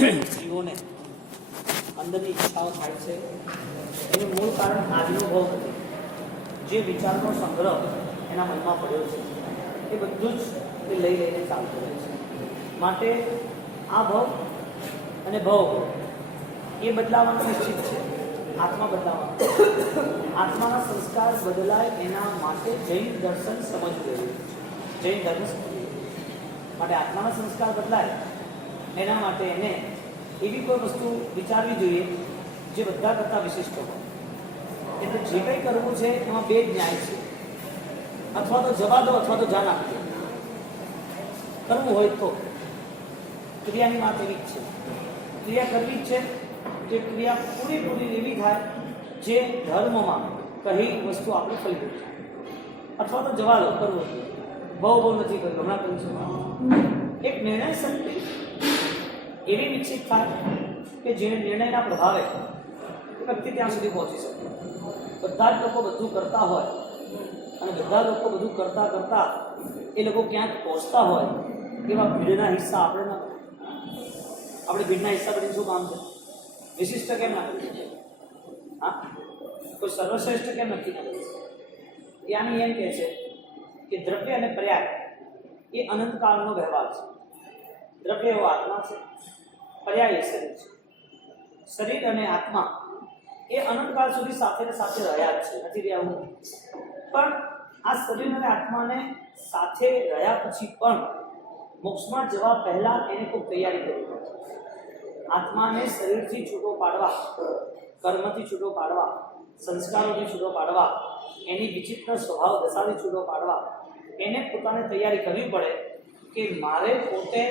જીવોને અંદરની ઈચ્છાઓ થાય છે એનું મૂળ કારણ આજનો ભોગ જે વિચારનો સંગ્રહ એના મનમાં પડ્યો છે એ બધું જ એ લઈ લઈને ચાલતું રહે છે. માટે આ ભવ અને ભવ એ બદલાવાનું નિશ્ચિત છે. આત્મા બદલાવાનો, આત્માના સંસ્કાર બદલાય એના માટે જૈન દર્શન સમજવું જોઈએ, જૈન ધર્મ સમજવું. માટે આત્માના સંસ્કાર બદલાય એના માટે એને એવી કોઈ વસ્તુ વિચારવી જોઈએ જે બધા કરતાં વિશિષ્ટ હોય. એટલે જે કંઈ કરવું છે એમાં બે જ ન્યાય છે, અથવા તો જવા દો અથવા તો જાન આપજો. કરવું હોય તો ક્રિયાની વાત એવી જ છે, ક્રિયા કરવી જ છે જે ક્રિયા પૂરેપૂરી એવી થાય જે ધર્મમાં કહી વસ્તુ આપણે ફલિત થાય, અથવા તો જવા દો કરવું બહુ નથી કર્યું હમણાં કહ્યું છે. એક નિર્ણય શક્તિ એવી વિકસિત થાય કે જે નિર્ણયના પ્રભાવે વ્યક્તિ ત્યાં સુધી પહોંચી શકે. બધા જ લોકો બધું કરતા હોય અને બધા લોકો બધું કરતાં કરતાં એ લોકો ક્યાંક પહોંચતા હોય એવા ભીડના હિસ્સા આપણે ન, આપણે ભીડના હિસ્સા બધી શું કામ છે? વિશિષ્ટ કેમ ના કરી શકીએ? હા, કોઈ સર્વશ્રેષ્ઠ કેમ નથી ના કરી શકીએ? એ આની એમ કહે છે કે દ્રવ્ય અને પર્યાય એ અનંતકાળનો વ્યવહાર છે. દ્રવ્ય એવો આત્મા છે, પર્યાય એ શરીર છે. શરીર અને આત્મા એ અનંતકાળ સુધી સાથે ને સાથે રહ્યા જ છે, નથી રહ્યા હું. પણ આ શરીર અને આત્માને સાથે રહ્યા પછી પણ મોક્ષમાં જવા પહેલા એને ખૂબ તૈયારી કરવી પડે. આત્માને શરીરથી છૂટો પાડવા, કર્મથી છૂટો પાડવા, સંસ્કારોથી છૂટો પાડવા, એની વિચિત્ર સ્વભાવ દશાથી છૂટો પાડવા એને પોતાને તૈયારી કરવી પડે કે મારે પોતે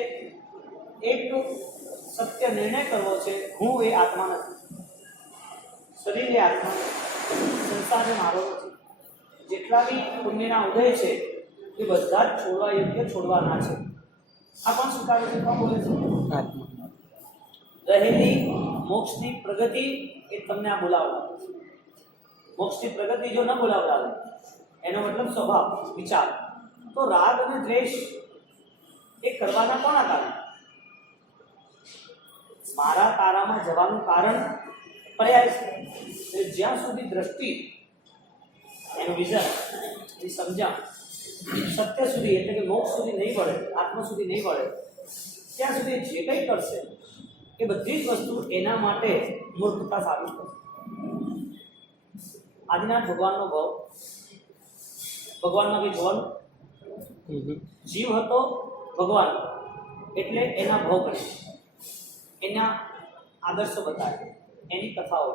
એક સત્ય નિર્ણય કરવો છે, હું એ આત્મા નથી, શરીર એ આત્મા નથી, સંસાર એ મારો નથી. જેટલા બી પુણ્યના ઉદય છે એ બધા જ છોડવા યોગ્ય છોડવાના છે. આ પણ સ્વીકારે છે, કોણ બોલે છે? આત્મા. રહેલી મોક્ષની પ્રગતિ એ તમને આ બોલાવડાવે છે. મોક્ષની પ્રગતિ જો ન બોલાવડાવે એનો મતલબ સ્વભાવ, વિચાર, તો રાગ અને દ્વેષ એ કરવાના કોના કારણે? મારા તારામાં જવાનું કારણ પર્યાય છે. જ્યાં સુધી દ્રષ્ટિ, એનું વિઝન, એની સમજણ સત્ય સુધી એટલે કે મોક્ષ સુધી નહીં વળે, આત્મા સુધી નહીં વળે, ત્યાં સુધી જે કંઈ કરશે એ બધી જ વસ્તુ એના માટે મૂર્ખતા સાબિત થશે. આદિનાથ ભગવાનનો ભાવ, ભગવાનમાં કંઈ જોવાનું, જીવ હતો ભગવાન એટલે એના ભાવ કરે, એના આદર્શો બતાવે, એની કથાઓ.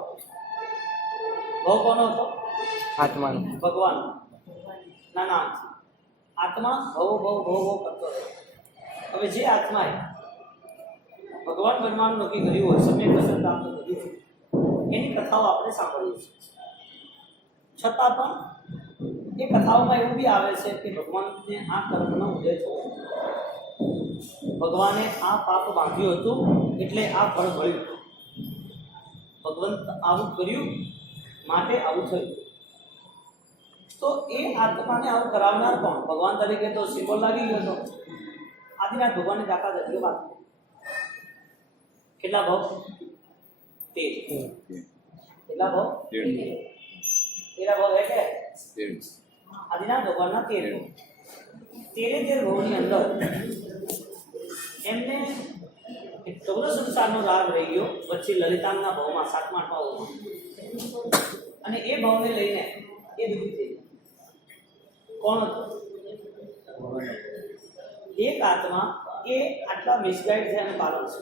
ભાવ કોનો હતો? આત્માનો. ભગવાન ના નામથી આત્મા ભવ કરતો રહે. હવે જે આત્માએ ભગવાન બનવાનું નક્કી કર્યું હોય, સમ્યક દર્શન પ્રાપ્ત કર્યું હોય, એની કથાઓ આપણે સાંભળીએ છીએ. છતાં પણ એ કથાઓમાં એવું બી આવે છે કે ભગવાનને આ કર્મનો ઉદય થયો, ભગવાને આ પાપ બાંધ્યું હતું એટલે આ ફળ મળ્યું, ભગવંત આવું કર્યું માટે આવું થયું. તો એ આત્માને આવું કરાવનાર કોણ? ભગવાન તરીકે તો સિમ્બોલ લાગી ગયો હતો. આદિનાથ ભગવાનની દાખલા તરીકે વાત, કેટલા ભાવ? 13. કેટલા ભાવ? 13 ભાવ હે કે? આદિનાથ ભગવાનના 13 ભાવ. 13 ભાવની અંદર એમને ચૌદ સંસારનો રાગ રહી ગયો, પછી લલિતાંગના ભાવમાં 7મા 8મા ભાવમાં, અને એ ભાવને લઈને એ દુઃખી થઈ ગયા. કોણ હતું? એક આત્મા એ આટલા મિસગાઈડ છે અને પાગલ છે.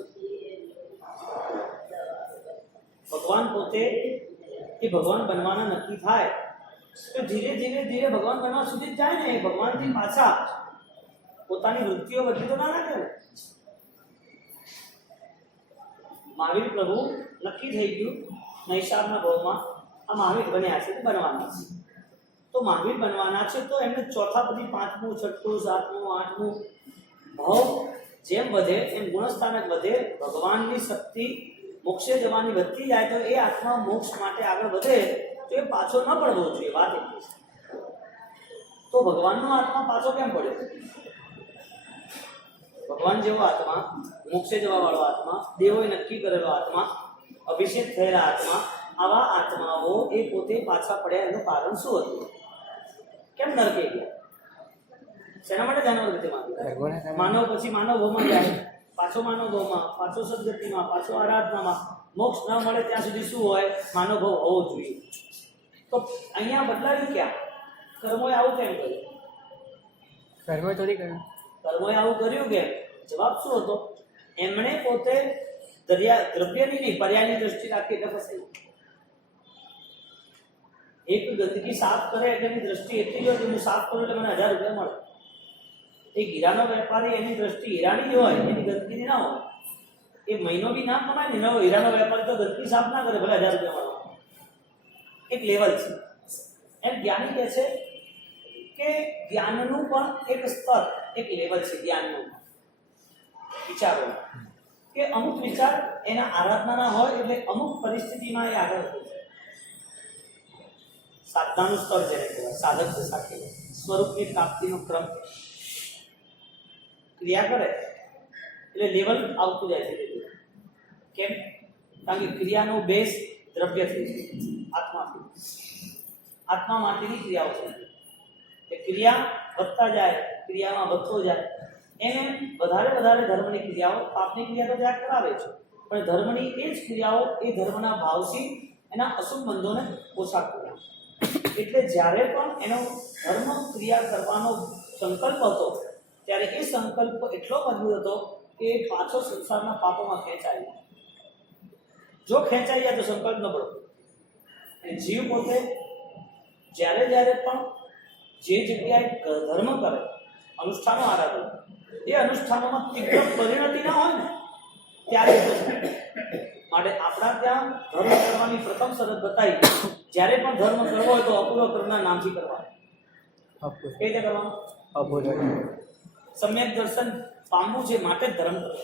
ભગવાન પોતે એ ભગવાન બનવાના નક્કી થાય તો ધીરે ધીરે ભગવાન બનવા સુધી જ જાય ને. એ ભગવાનથી પાછા પોતાની વૃત્તિઓ બદલી તો ના રાખે ને. મહાવીર પ્રભુ નક્કી થઈ ગયું નૈષાદના ભાવમાં આ મહાવીર બન્યા છે, બનવાના છે. તો મહાવીર બનવાના છે તો એમને ચોથા પછી 5મું 6મું 7મું 8મું ભાવ જેમ વધે એમ ગુણસ્થાનક વધે, ભગવાનની શક્તિ મોક્ષે જવાની વધતી જાય તો એ આત્મા મોક્ષ માટે આગળ વધે તો એ પાછો ન પડવો જોઈએ. વાત એટલી છે. તો ભગવાનનો આત્મા પાછો કેમ પડ્યો? ભગવાન જેવો આત્મા, મોક્ષે જવા વાળો આત્મા, દેવોએ નક્કી કરેલો આત્મા, અભિષેક થયેલા આત્મા, આવા આત્માઓ એ પોતે પાછા પડ્યા એનું કારણ શું હતું? કેમ નરકે ગયા? શેના માટે જાનવર ગતિમાં ગયા? માનવ પછી માનવ ભવમાં જાય, પાછો માનવ ભવમાં, પાછો સદગતિમાં, પાછો આરાધનામાં. મોક્ષ ન મળે ત્યાં સુધી શું હોય? માનવ ભવ હોવો જોઈએ. તો અહીંયા બદલાવ્યું ક્યાં? કર્મોએ આવું કેમ કર્યું? કર્મ થોડી કર્યું. કર્મોએ આવું કર્યું કેમ? જવાબ શું હતો? એમણે પોતે દ્રવ્યની નહીં પર્યાયની દ્રષ્ટિ રાખી એટલે ફસાઈ. એક ગંદકી સાફ કરે એટલે એની દ્રષ્ટિ એટલી જ હોય કે હું સાફ કરું એટલે મને 1000 રૂપિયા મળે. એક હીરાનો વેપારી એની દ્રષ્ટિ હીરાની હોય, એની ગંદકીની ના હોય. એ મહિનો બી ના કમાય ને નવો હીરાનો વેપારી તો ગંદકી સાફ ના કરે, ભલે 1000 રૂપિયા મળે. એક લેવલ છે. એમ જ્ઞાની કહે છે કે જ્ઞાનનું પણ એક સ્તર, એક લેવલ છે જ્ઞાનનું. વિચારો કે અમુક વિચાર એના આરાધનાના હોય એટલે અમુક પરિસ્થિતિમાં એ આગળ વધે છે. સાધનાનું સ્તર જેને કહેવાય, સાધક છે સાથે સ્વરૂપની પ્રાપ્તિનો ક્રમ. ક્રિયા કરે એટલે લેવલ આવતું જાય છે. કેમ? કારણ કે ક્રિયાનો બેઝ દ્રવ્યથી છે, આત્માથી. આત્મા માટેની ક્રિયાઓ છે. એ ક્રિયા વધતા જાય, ક્રિયામાં વધતો જાય. એને વધારે વધારે ધર્મની ક્રિયાઓ, પાપની ક્રિયા તો ત્યાગ કરાવે છે, પણ ધર્મની એ જ ક્રિયાઓ એ ધર્મના ભાવથી એના અશુભ બંધોને ઓછા કરે. એટલે જ્યારે પણ એનો ધર્મ ક્રિયા કરવાનો સંકલ્પ હતો ત્યારે એ સંકલ્પ એટલો મજબૂત હતો કે પાછો સંસારના પાપોમાં ખેંચાઈ. જો ખેંચાઈ જાય તો સંકલ્પ ન પડતો. અને જીવ પોતે જ્યારે જ્યારે પણ જે જગ્યાએ ધર્મ કરે, અનુષ્ઠાનો આરાધન, એ અનુષ્ઠાનોમાં તીવ્ર પરિણતિ ના હોય ને ત્યારે માટે આપણા ત્યાં ધર્મ કરવાની પ્રથમ શરત બતાવી. જ્યારે પણ ધર્મ કરવો હોય તો અપૂર્વ કર્મના નામથી કરવાનો. કઈ રીતે કરવાનો? અપૂર્વ. સમ્યક દર્શન પામવું છે માટે જ ધર્મ કરવો.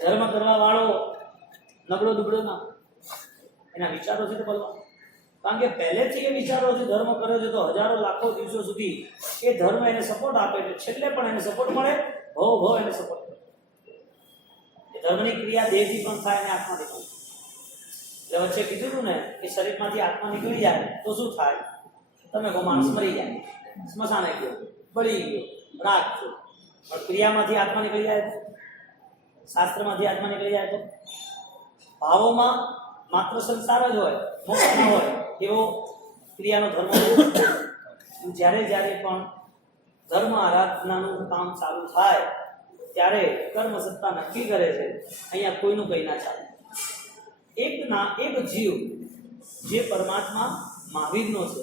ધર્મ કરવા વાળો નબળો દુબળો ના, એના વિચારો છે તો બોલવા. કારણ કે પહેલેથી એ વિચારો છે ધર્મ કર્યો છે તો હજારો લાખો દિવસો સુધી એ ધર્મ એને સપોર્ટ આપે છે. છેલ્લે પણ એને સપોર્ટ મળે, ભવ એને સપોર્ટ મળે. એ ધર્મની ક્રિયા દેહથી પણ થાય અને આત્માથી પણ. એટલે વચ્ચે કીધું હતું ને કે શરીરમાંથી આત્મા નીકળી જાય તો શું થાય? તમે કહો માણસ મરી જાય, સ્મશાને ગયો, બળી ગયો, રાખ છો. પણ ક્રિયામાંથી આત્મા નીકળી જાય તો, શાસ્ત્રમાંથી આત્મા નીકળી જાય તો, ભાવોમાં માત્ર સંસાર જ હોય, મોક્ષ ના હોય એવો ક્રિયાનો ધર્મ. જ્યારે જ્યારે પણ ધર્મ આરાધનાનું કામ ચાલુ થાય ત્યારે કર્મ સત્તા નક્કી કરે છે અહીંયા કોઈનું કંઈ ના ચાલે. એક જીવ જે પરમાત્મા મહાવીરનો છે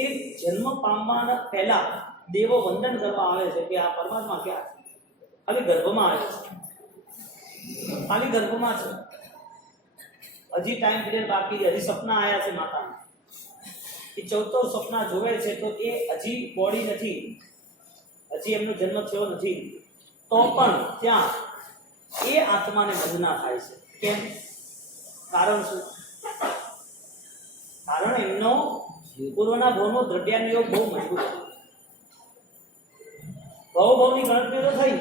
એ જન્મ પામવાના પહેલા દેવો વંદન કરવા આવે છે કે આ પરમાત્મા ક્યાં છે? ખાલી ગર્ભમાં આવે છે, ખાલી ગર્ભમાં છે. હજી ટાઈમ પીરિયડ બાકી છે, હજી સપના આવ્યા છે માતાના. એ 14 સપના જોવે છે તો એ હજી બોડી નથી, હજી એમનો જન્મ થયો નથી. તો પણ ત્યાં એ આત્માને વંદના થાય છે. કેમ? કારણ શું? કારણ એમનો પૂર્વના ભવનો દ્રવ્યાનિયોગ બહુ મજબૂત હતો. ભવની ગણતરી તો થઈ,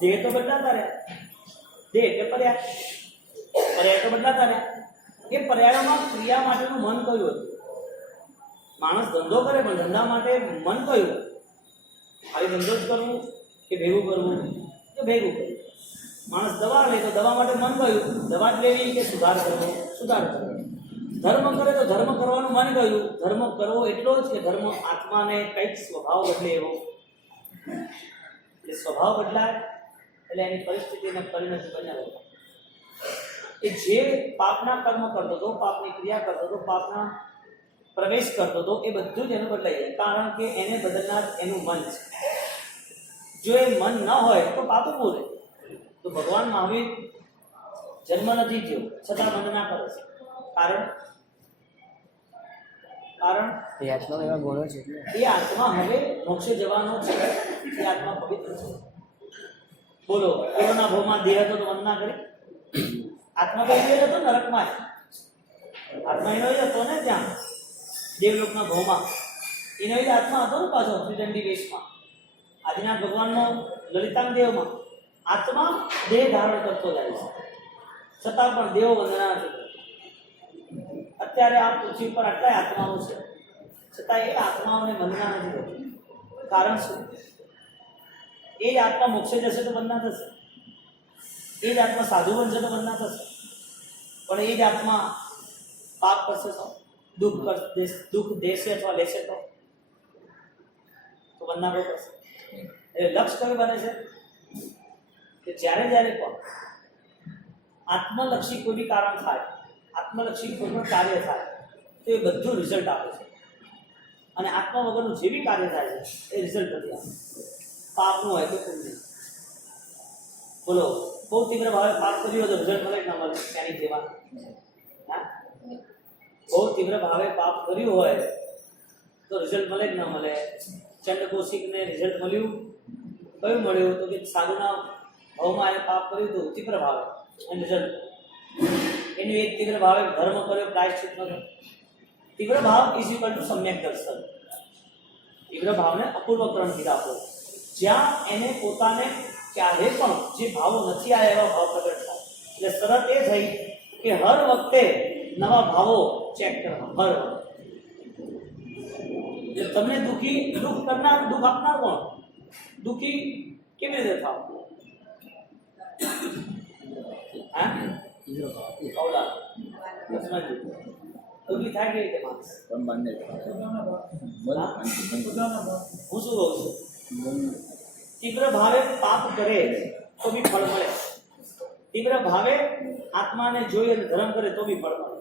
દેહ તો બદલાતા રહ્યા. દેહ એટલે પર્યાય તો બદલાતા રહ્યા. એ પર્યાયોમાં ક્રિયા માટેનું મન કયું હતું? માણસ ધંધો કરે પણ ધંધા માટે મન કયું? ખાલી ધંધો જ કરવું કે ભેગું કરવું? તો ભેગું કરવું. માણસ દવા લે તો દવા માટે મન કયું? દવા જ લેવી કે સુધાર કરવો? સુધાર કરવો. ધર્મ કરે તો ધર્મ કરવાનું મન કયું? ધર્મ કરવો એટલો જ કે ધર્મ આત્માને કંઈક સ્વભાવ બદલે એવો. એટલે સ્વભાવ બદલાય એટલે એની પરિસ્થિતિને પરિણતિ બન્યા રહે. એ જે પાપના કર્મ કરતો હતો, પાપની ક્રિયા કરતો હતો, પાપના પ્રવેશ કરતો હતો, એ બધું જ એનું બદલાઈ જાય. કારણ કે એને બદલનાર એનું મન છે. જો એ મન ન હોય તો પાપ ઉભું રહે. તો ભગવાન મહાવીર જન્મ નથી થયો છતાં વંદના કરે છે. કારણ એ આત્મા એવા ગુણો છે. એ આત્મા હવે મોક્ષે જવાનો છે. એ આત્મા પવિત્ર છે. બોલો, એના ભવમાં દેહ હતો તો વંદના કરી? આત્મા તો એ હતો નરકમાં. આત્મા એનો જ હતો ને ત્યાં દેવલોકના ભવમાં. એનો જ આત્મા હતો ને પાછો ત્રિદંડી વેશમાં. આદિનાથ ભગવાનનો લલિતાંગ દેવમાં આત્મા દેહ ધારણ કરતો જાય છે, છતાં પણ દેવો વંદના નથી કરતા. અત્યારે આ પૃથ્વી પર આટલા આત્માઓ છે, છતાં એ આત્માઓને વંદના નથી કરતી. કારણ શું? એ જ આત્મા મોક્ષે જશે તો વંદના થશે, એ જ આત્મા સાધુ બનશે તો વંદના થશે, પણ એ જ આત્મા પાપ કરશે તો, દુઃખ દેશે અથવા લેશે તો વંદના કોઈ કરશે. એટલે લક્ષ્ય કયું બને છે કે જ્યારે જ્યારે પણ આત્મલક્ષી કોઈ બી કારણ થાય, આત્મલક્ષી કોઈ પણ કાર્ય થાય તો એ બધું રિઝલ્ટ આપે છે. અને આત્મા વગરનું જે બી કાર્ય થાય છે એ રિઝલ્ટ નથી આપે. પાપનું હોય તો કોઈ નહીં. બોલો, બહુ તીવ્ર ભાવે પાપ કર્યું હોય તો રિઝલ્ટ મળે કે ના મળે? ક્યાંની જેવા હા, બહુ તીવ્ર ભાવે પાપ કર્યું હોય તો રિઝલ્ટ મળે કે ના મળે? ચંડકૌશિકને રિઝલ્ટ મળ્યું, કયું મળ્યું? તો કે સાધુના ભાવમાં એ પાપ કર્યું હતું તીવ્ર ભાવે, અને રિઝલ્ટ એનું એક તીવ્ર ભાવે ધર્મ કર્યો, પ્રાયશ્ચિત કર્યો. તીવ્ર ભાવ ઇઝ ઇક્વલ ટુ સમ્યક દર્શન. તીવ્ર ભાવને અપૂર્વકરણ કીધા આપણે, જ્યાં એને પોતાને ક્યારે પણ જે ભાવો નથી આવ્યા એવા ભાવ પ્રગટ થાય. એટલે શરત એ થઈ કે હર વખતે નવા ભાવો ચેક કરવા. હર વખતે તમને દુઃખ કરનાર, દુઃખ આપનાર કોણ? દુઃખી કેવી રીતે થાવ? હા, દુઃખી થાય કેવી રીતે માણસ? હું શું કહું છું? તીવ્ર ભાવે પાપ કરે તો બી ફળ મળે, તીવ્ર ભાવે આત્માને જોઈ અને ધર્મ કરે તો બી ફળ મળે.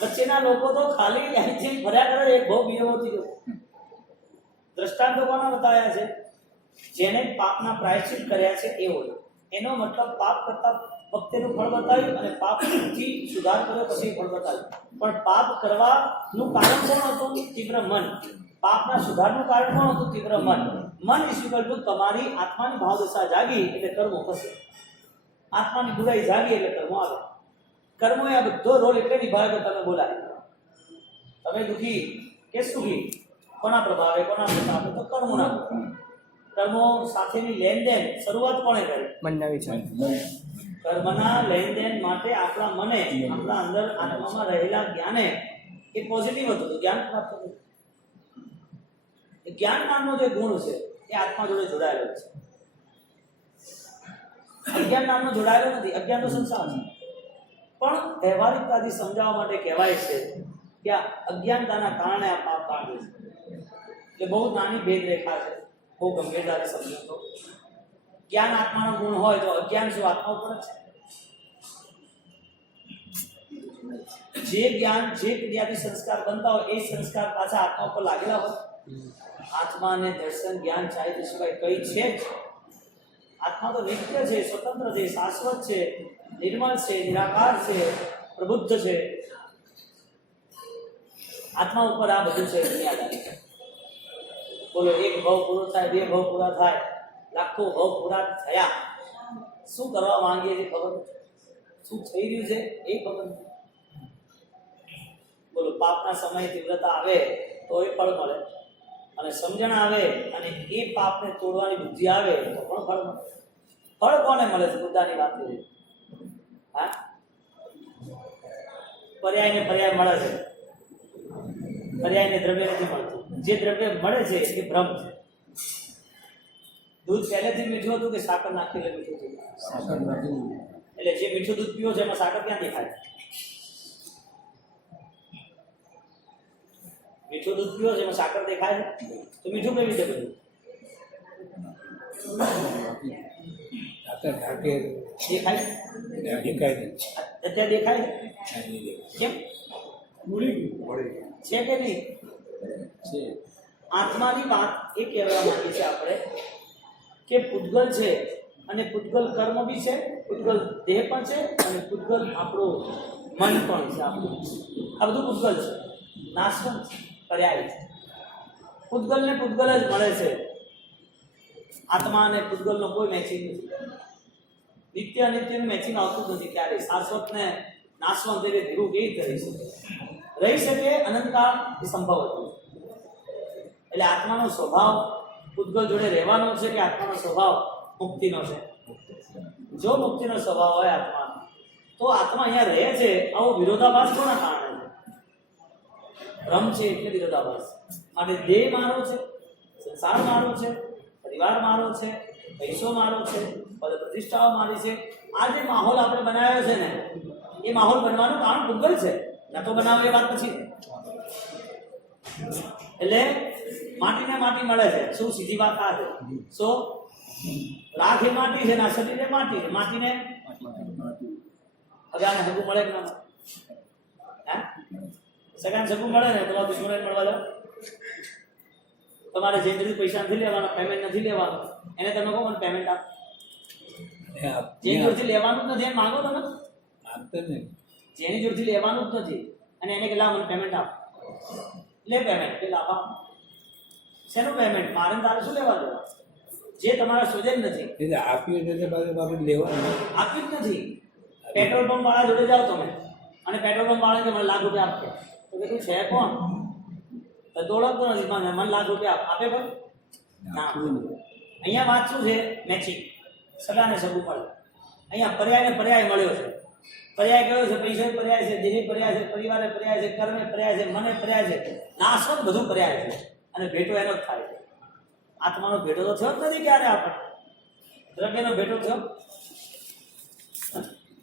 વચ્ચેના લોકો તો ખાલી અહીંથી ફર્યા કરે, એક બહુ બીએવથી દ્રષ્ટાંતો કોના બતાવ્યા છે? જેને પાપના પ્રાયશ્ચિત કર્યા છે એ હોય. એનો મતલબ પાપ કરતા વખતેનું ફળ બતાવ્યું અને પાપથી સુધાર કર્યો પછી ફળ બતાવ્યું. પણ પાપ કરવાનું કારણ કોણ હતું? તીવ્ર મન. પાપના સુધારનું કારણ કોણ હતું? તીવ્ર મન. મન ઇક્વલ ટુ તમારી આત્માની ભાવદશા જાગી એટલે કર્મો થશે. આત્માની બુરાઈ જાગી એટલે કર્મો આવે. કર્મો એ આ બધો રોલ એટલે નિભાવે કે તમે બોલાય. તમે દુઃખી કે સુખી કોના પ્રભાવે, કોના પ્રતાપે? તો કર્મોના. કર્મો સાથેની લેનદેન શરૂઆત કોણે કરી? મનના વિચાર. કર્મના લેનદેન માટે આપણા મને, આપણા અંદર આત્મામાં રહેલા જ્ઞાને એ પોઝિટિવ હતું, જ્ઞાન પ્રાપ્ત થયું. જ્ઞાન નામનો જે ગુણ છે એ આત્મા જોડે જોડાયેલો છે. અજ્ઞાન નામનો જોડાયેલો નથી. અજ્ઞાન તો સંસાર છે, પણ વ્યવહારિકતાથી સમજાવવા માટે કહેવાય છે કે આ અજ્ઞાનતાના કારણે આ પાપ પામે છે. એટલે બહુ નાની ભેદરેખા છે, બહુ ગંભીરતાથી સમજો તો. જ્ઞાન આત્માનો ગુણ હોય તો અજ્ઞાન શું આત્મા ઉપર જ છે? જે જ્ઞાન, જે ક્રિયાથી સંસ્કાર બનતા હોય એ સંસ્કાર પાછા આત્મા ઉપર લાગેલા હોય. આત્માને દર્શન, જ્ઞાન ચાહે સિવાય કઈ છે જ. આત્મા તો નિત્ય છે, સ્વતંત્ર છે, શાશ્વત છે, નિર્મળ છે, નિરાકાર છે, પ્રબુદ્ધ છે. આત્મા ઉપર આ બધું છે દુનિયાદારી. બોલો, એક ભાવ પૂરો થાય, બે ભાવ પૂરા થાય, લાખો ભાવ પૂરા થયા, શું કરવા માંગીએ છીએ ખબર નથી, શું થઈ રહ્યું છે એ ખબર નથી. બોલો, પાપના સમયે તીવ્રતા આવે તો એ ફળ મળે, અને સમજણ આવે અને એ પાપને તોડવાની બુદ્ધિ આવે તો પણ ફળ મળે. ફળ કોને મળે છે? મુદ્દાની વાત છે. હા, પર્યાય ને પર્યાય મળે છે, પર્યાયને દ્રવ્ય નથી મળતું. જે દ્રવ્ય મળે છે એ ભ્રમ છે. દૂધ પહેલેથી મીઠું હતું કે સાકર નાખી એટલે મીઠું થયું? સાકર નાખી. એટલે જે મીઠું દૂધ પીવો છે એમાં સાકર ક્યાં દેખાય? મીઠું દૂધ પીવો છે એમાં સાકર દેખાય તો મીઠું કઈ રીતે બન્યું? દેખાય? અત્યારે દેખાય કેમ? છે કે નહીં? આત્માની વાત એ કહેવા માંગીએ છીએ આપણે કે પૂતગલ છે, અને પૂતગલ કર્મ બી છે, પૂતગલ દેહ પણ છે, અને પૂતગલ આપણું મન પણ છે. આપણું આ બધું પૂતગલ છે, નાશવંત છે, પર્યાય છે. પૂતગલ ને પૂતગલ જ મળે છે. આત્મા અને પૂતગલનો કોઈ મેચિંગ નથી. નિત્ય અનિત્યનું મેચિંગ આવતું નથી ક્યારેય. શાશ્વત ને નાશવંત એટલે ધીરું કેવી રીતે રહી શકે? રહી શકે અનંતકાળ એ સંભવ હતું. એટલે આત્માનો સ્વભાવ પૂતગલ જોડે રહેવાનો છે કે આત્માનો સ્વભાવ મુક્તિનો છે? જો મુક્તિનો સ્વભાવ હોય આત્મા, તો આત્મા અહીંયા રહે છે. આવો વિરોધાભાસ કોના કારણે છે? ભ્રમ છે એટલે વિરોધાભાસ. માટે દેહ મારો છે, સંસાર મારો છે, પરિવાર મારો છે, પૈસો મારો છે, પદ પ્રતિષ્ઠાઓ મારી છે. આ જે માહોલ આપણે બનાવ્યો છે ને, એ માહોલ બનવાનું કારણ પૂતગલ છે. ન તો બનાવે એ વાત પછી. એટલે માટીને માટી મળે છે. શું સીધી વાત આ છે? સો રાખ એ માટી છે, ના શરીર એ માટી છે. માટીને હવે આને હગું મળે કે ના મળે? હા, સગાને સગું મળે ને તો દુશ્મનને મળવા દો. તમારે જે જરૂર પૈસા નથી લેવાનો, પેમેન્ટ નથી લેવાનું, એને તમે કહો મને પેમેન્ટ આપ. જે જોડથી લેવાનું જ નથી એમ માંગો તમે? જેની જોડથી લેવાનું જ નથી અને એને કે લાવ મને પેમેન્ટ આપ, લે પેમેન્ટ. કે લાવ આપ. શેનું પેમેન્ટ? મારે તારે શું લેવા દેવા? જે તમારા સ્વજન નથી આપ્યું લેવાનું, આપ્યું જ નથી. પેટ્રોલ પંપ વાળા જોડે જાઓ તમે અને પેટ્રોલ પંપ વાળા કે મને લાખ રૂપિયા આપશે, તો કે તું છે કોણ? તો દોડતો નથી, મને લાખ રૂપિયા આપે ભાઈ ના. અહીંયા વાત શું છે? મેચિંગ. સગાને સગું મળે. અહીંયા પર્યાય ને પર્યાય મળ્યો છે. પર્યાય કયો છે? પૈસા પર્યાય છે, દેહ પર્યાય છે, પરિવારે પર્યાય છે, કર્મે પર્યાય છે, મને પર્યાય છે, નાશવત બધું પર્યાય છે. અને ભેટો એનો જ થાય છે. આત્માનો ભેટો તો થયો જ નથી ક્યારે. આપણે દ્રવ્યનો ભેટો થયો?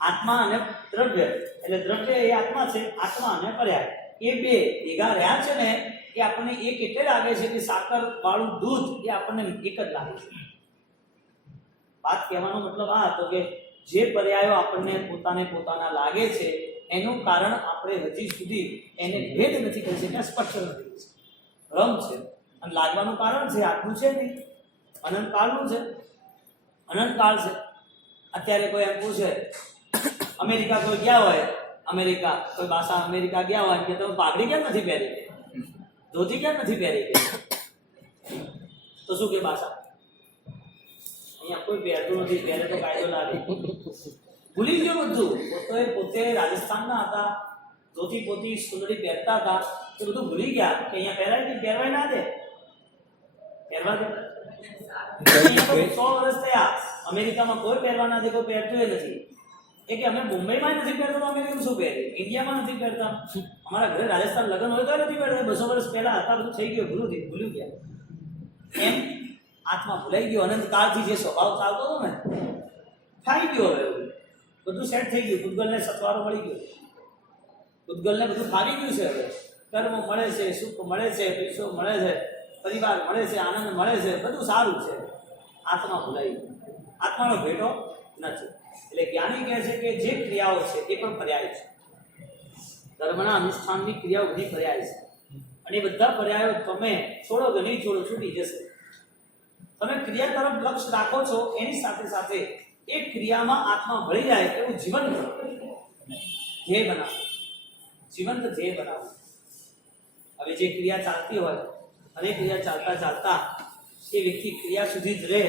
આત્મા અને દ્રવ્ય, એટલે દ્રવ્ય એ આત્મા છે, આત્મા અને પર્યાય એ બે ભેગા રહ્યા છે ને, એ આપણને એક એટલે લાગે છે કે સાકર વાળું દૂધ એ આપણને એક જ લાગે છે. વાત કહેવાનો મતલબ આ હતો કે જે પર્યાયો આપણને પોતાના લાગે છે એનું કારણ આપણે હજી સુધી એને ભેદ નથી કરી શક્યા, સ્પષ્ટ નથી કરી શક્યા. ભ્રમ છે. અને લાગવાનું કારણ છે આટલું છે નહીં, અનંતકાળનું છે. અનંતકાળ છે. અત્યારે કોઈ એમ પૂછે, અમેરિકા કોઈ ગયા હોય, અમેરિકા કોઈ ભાષા અમેરિકા ગયા હોય કે તમે પાઘડી કેમ નથી પહેરી, ધોતી કેમ નથી પહેરી, તો શું કે ભાષા? અહીંયા કોઈ પહેરતું નથી, પહેરે તો કાયદો લાગે. ભૂલી ગયો બધું. પોતે રાજસ્થાનના હતા, ધોતી પોતી સુંદરી પહેરતા હતા, એ બધું ભૂલી ગયા કે અહીંયા પહેરવાય ના દે. પહેરવા દે. 100 વર્ષ થયા, અમેરિકામાં કોઈ પહેરવા ના દે, કોઈ પહેરતું એ નથી. એ કે અમે મુંબઈમાં નથી પહેરતા તો અમેરિકન શું પહેરે? ઇન્ડિયામાં નથી પહેરતા. અમારા ઘરે રાજસ્થાન લગ્ન હોય તો નથી પહેરતા. 200 વર્ષ પહેલા હતા, બધું થઈ ગયું, ભૂલી ગયા. એમ આત્મા ભૂલાઈ ગયો. અનંતકાળથી જે સ્વભાવ ચાલતો હતો ને, ખાઈ ગયો. હવે બધું સેટ થઈ ગયું. પૂતગલને સથવારો મળી ગયો. પૂતગલને બધું ફાવી ગયું છે. હવે કર્મ મળે છે, સુખ મળે છે, પૈસો મળે છે, પરિવાર મળે છે, આનંદ મળે છે, બધું સારું છે. આત્મા ભૂલાઈ ગયો. આત્માનો ભેટો નથી. એટલે જ્ઞાની કહે છે કે જે ક્રિયાઓ છે એ પણ પર્યાય છે. ધર્મના અનુષ્ઠાનની ક્રિયાઓ બધી પર્યાય છે. અને એ બધા પર્યાયો તમે છોડો કે નહીં છોડો, છૂટી જશે. તમે ક્રિયા તરફ લક્ષ્ય રાખો છો, એની સાથે સાથે એ ક્રિયામાં આત્મા ભળી જાય એવું જીવન ધ્યેય બનાવો. જીવંત ધ્યેય બનાવો. હવે જે ક્રિયા ચાલતી હોય અને ક્રિયા ચાલતા ચાલતા એ વ્યક્તિ ક્રિયા સુધી જ રહે,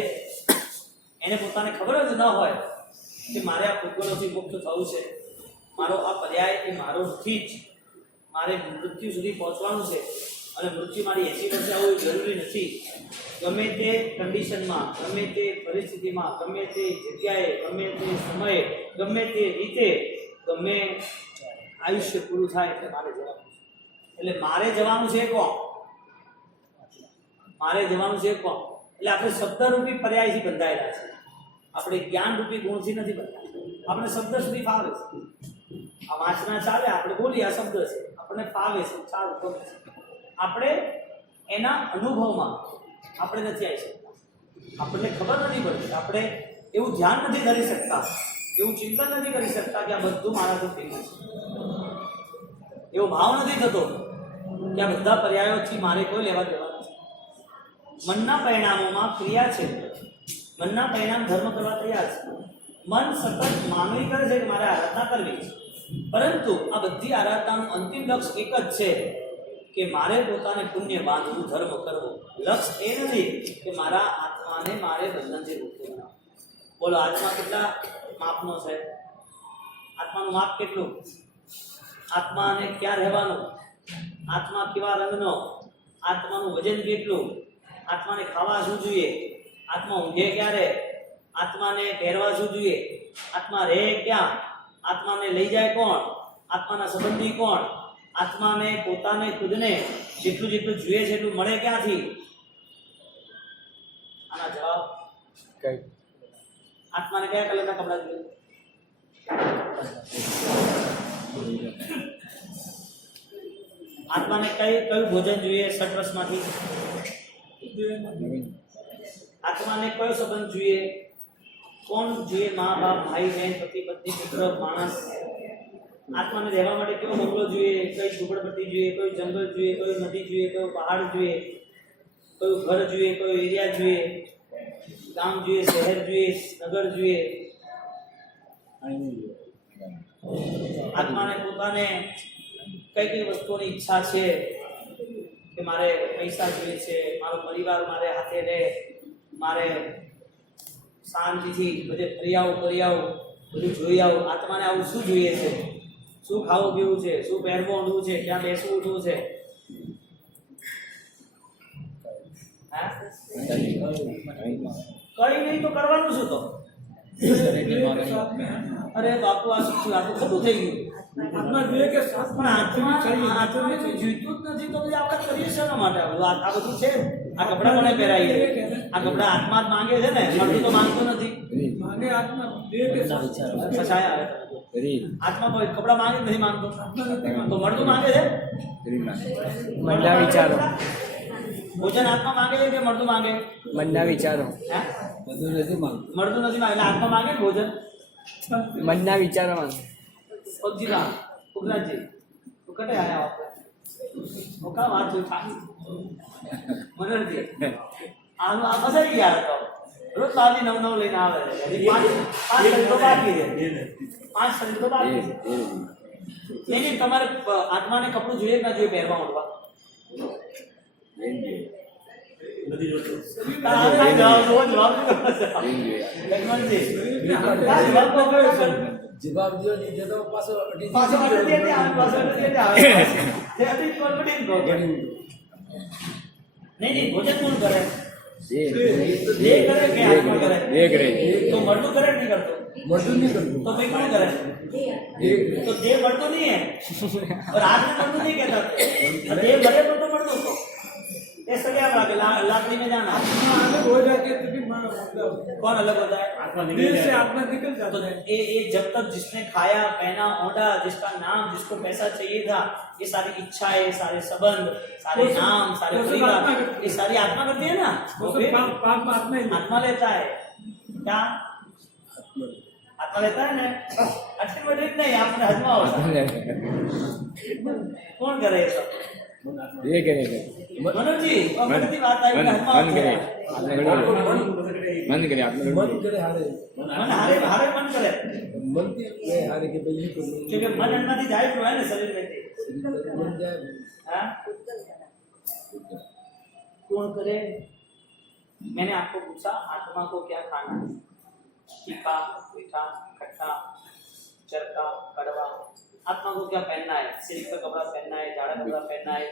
એને પોતાને ખબર જ ન હોય કે મારે આ પૂતગલોથી મુક્ત થવું છે, મારો આ પર્યાય એ મારો નથી જ, મારે મૃત્યુ સુધી પહોંચવાનું છે અને મૃત્યુ મારી 80 વર્ષે આવવું જરૂરી નથી. ગમે તે કન્ડિશનમાં, ગમે તે પરિસ્થિતિમાં, ગમે તે જગ્યાએ, ગમે તે સમયે, ગમે તે રીતે, ગમે આયુષ્ય પૂરું થાય એટલે મારે જવાનું છે. એટલે મારે જવાનું છે કોણ? મારે જવાનું છે કોણ? એટલે આપણે શબ્દરૂપી પર્યાયથી બંધાયેલા છે. આપણે જ્ઞાનરૂપી ગુણથી નથી બંધાયેલા. આપણે શબ્દ સુધી ફાવે છે. આ વાંચના ચાલે, આપણે બોલીએ આ શબ્દ છે, આપણને ફાવે છે, ચાલે ગમે છે. આપણે એના અનુભવમાં આપણે નથી આવી શકતા. આપણને ખબર નથી પડતી. આપણે એવું ધ્યાન નથી ધરી શકતા, એવું ચિંતન નથી કરી શકતા કે આ બધું મારાથી થઈ ગયું છે. એવો ભાવ નથી થતો કે આ બધા પર્યાયોથી મારે કોઈ લેવા દેવા નથી. મનના પરિણામોમાં ક્રિયા છે. મનના પરિણામ ધર્મ કરવા તૈયાર છે. મન સતત માનવી કરે છે કે મારે આરાધના કરવી છે, પરંતુ આ બધી આરાધનાનું અંતિમ લક્ષ્ય એક જ છે કે મારે પોતાને પુણ્ય બાંધવું, ધર્મ કરવો. લક્ષ્ય એ નથી કે મારા આત્માને મારે બંધનથી મુક્ત બનાવવું. બોલો, આત્મા કેટલા માપનો છે? આત્માનું માપ કેટલું? આત્માને ક્યાં રહેવાનું? આત્મા કેવા રંગનો? આત્માનું વજન કેટલું? આત્માને ખાવા શું જોઈએ, આત્મા ઊંઘે ક્યારે, આત્માને પહેરવા શું જોઈએ, આત્મા રહે ક્યાં, આત્માને લઈ જાય કોણ, આત્માના સંબંધી કોણ, આત્માને પોતાને ખુદને જેટલું જેટલું જોઈએ છે એટલું મળે ક્યાંથી? આના જવાબ કઈ આત્માને કયા કલરના કપડા જોઈએ? આત્માને કયું ભોજન જોઈએ સટરસમાંથી? આત્માને કયો સંબંધ જોઈએ, કોણ જોઈએ, મા બાપ, ભાઈ બહેન, પતિ પત્ની, પુત્ર, માણસ? આત્માને રહેવા માટે કેવો બંગલો જોઈએ, કઈ ઝૂંપડપટ્ટી જોઈએ, કયું જંગલ જોઈએ, કયું નદી જોઈએ, કયું પહાડ જોઈએ, કયું ઘર જોઈએ, કયો એરિયા જોઈએ, ગામ જોઈએ, શહેર જોઈએ, નગર જોઈએ? આત્માને પોતાને કઈ કઈ વસ્તુઓની ઈચ્છા છે કે મારે પૈસા જોઈએ છે, મારો પરિવાર મારે હાથે રહે, મારે શાંતિથી બધે ફરી આવું કરી આવું, બધું જોઈ આવું? આત્માને આવું શું જોઈએ છે? શું ખાવું પીવું છે, શું પહેરવું ઓઢવું છે, ક્યાં બેસવું ઉઠવું છે? કઈ નહીં તો કરવાનું શું તો? અરે બાપુ આ શું થયું? આટલું ખોટું થઈ ગયું. પણ આત્માને કોઈ જીવતું જ નથી તો પછી આપણે કરીએ શેના માટે? આ બધું છે. આ કપડા કોને પહેરાવીએ? આ કપડા આત્મા જ માંગે છે ને, મળતું તો માંગતો નથી. આત્મા કોઈ કપડા માંગે નથી માંગતો, તો મળતું માંગે છે. મનના વિચારો, ભોજન આત્મા માંગે છે કે મળતું માંગે? મનના વિચારો, બધું નથી માંગતું. મળતું નથી માંગે. એટલે આત્મા માંગે ને ભોજન? મનના વિચારો માંગે. પગજીલા ઉગરાજી તો કટે આયા આપણે ઓકા વાત જો ખાલી મનરજી આનો આ ફસાઈ ગયા તો રોજ તાલી નવ નવ લઈને આવે છે. હજી પાંચ શરીર તો બાકી છે, 5 શરીર તો બાકી છે. નહીં તમારે આત્માને કપડું જોઈએ કે ના જોઈએ પહેરવા મળવા? નથી જોતું. જવાબ દો નહીં દેતો પાછો નહીં ભોજન કોણ કરે? કરે કે આત્મા કરે? તો મળતું કરે નહીં કરતો? મળતું નહીં કરતું તો ભાઈ કોણ કરે? तो देह बढ़तो नहीं है और आज में बढ़तो नहीं कहता देह बढ़े तो बढ़तो तो ये सगे आप आगे लाकड़ी में जाना अलग हो जाके तभी कौन अलग होता है? दिल से आत्मा निकल जाता तो है। ये जब तक जिसने खाया पहना ओढ़ा, जिसका नाम, जिसको पैसा चाहिए था, ये सारी इच्छाएं, सारे संबंध, सारे नाम, सारे परिवार, ये सारी आत्मा करती है ना? वो सब पाप में आत्मा लेता है क्या? आत्मा लेता है ना? अच्छी बड़ी नहीं, आपने हजमा होता कौन करे ये सब? ये करेगा मनोज जी और कितनी बात आई कि हजमा मन करे मन करे आप मन करे हारे मन हारे हारे मन करे मन के ये हारे के भाई को क्योंकि मन अंदर ही जाए जो है ना शरीर में से मन जाए हाँ कौन करे? मैंने आपको पूछा आत्मा को क्या खाना है? तीखा, मीठा, खट्टा, चरका, कड़वा? आत्मा को क्या पहनना है? सिल्क का कपड़ा पहनना है, जाड़ा कपड़ा पहनना है,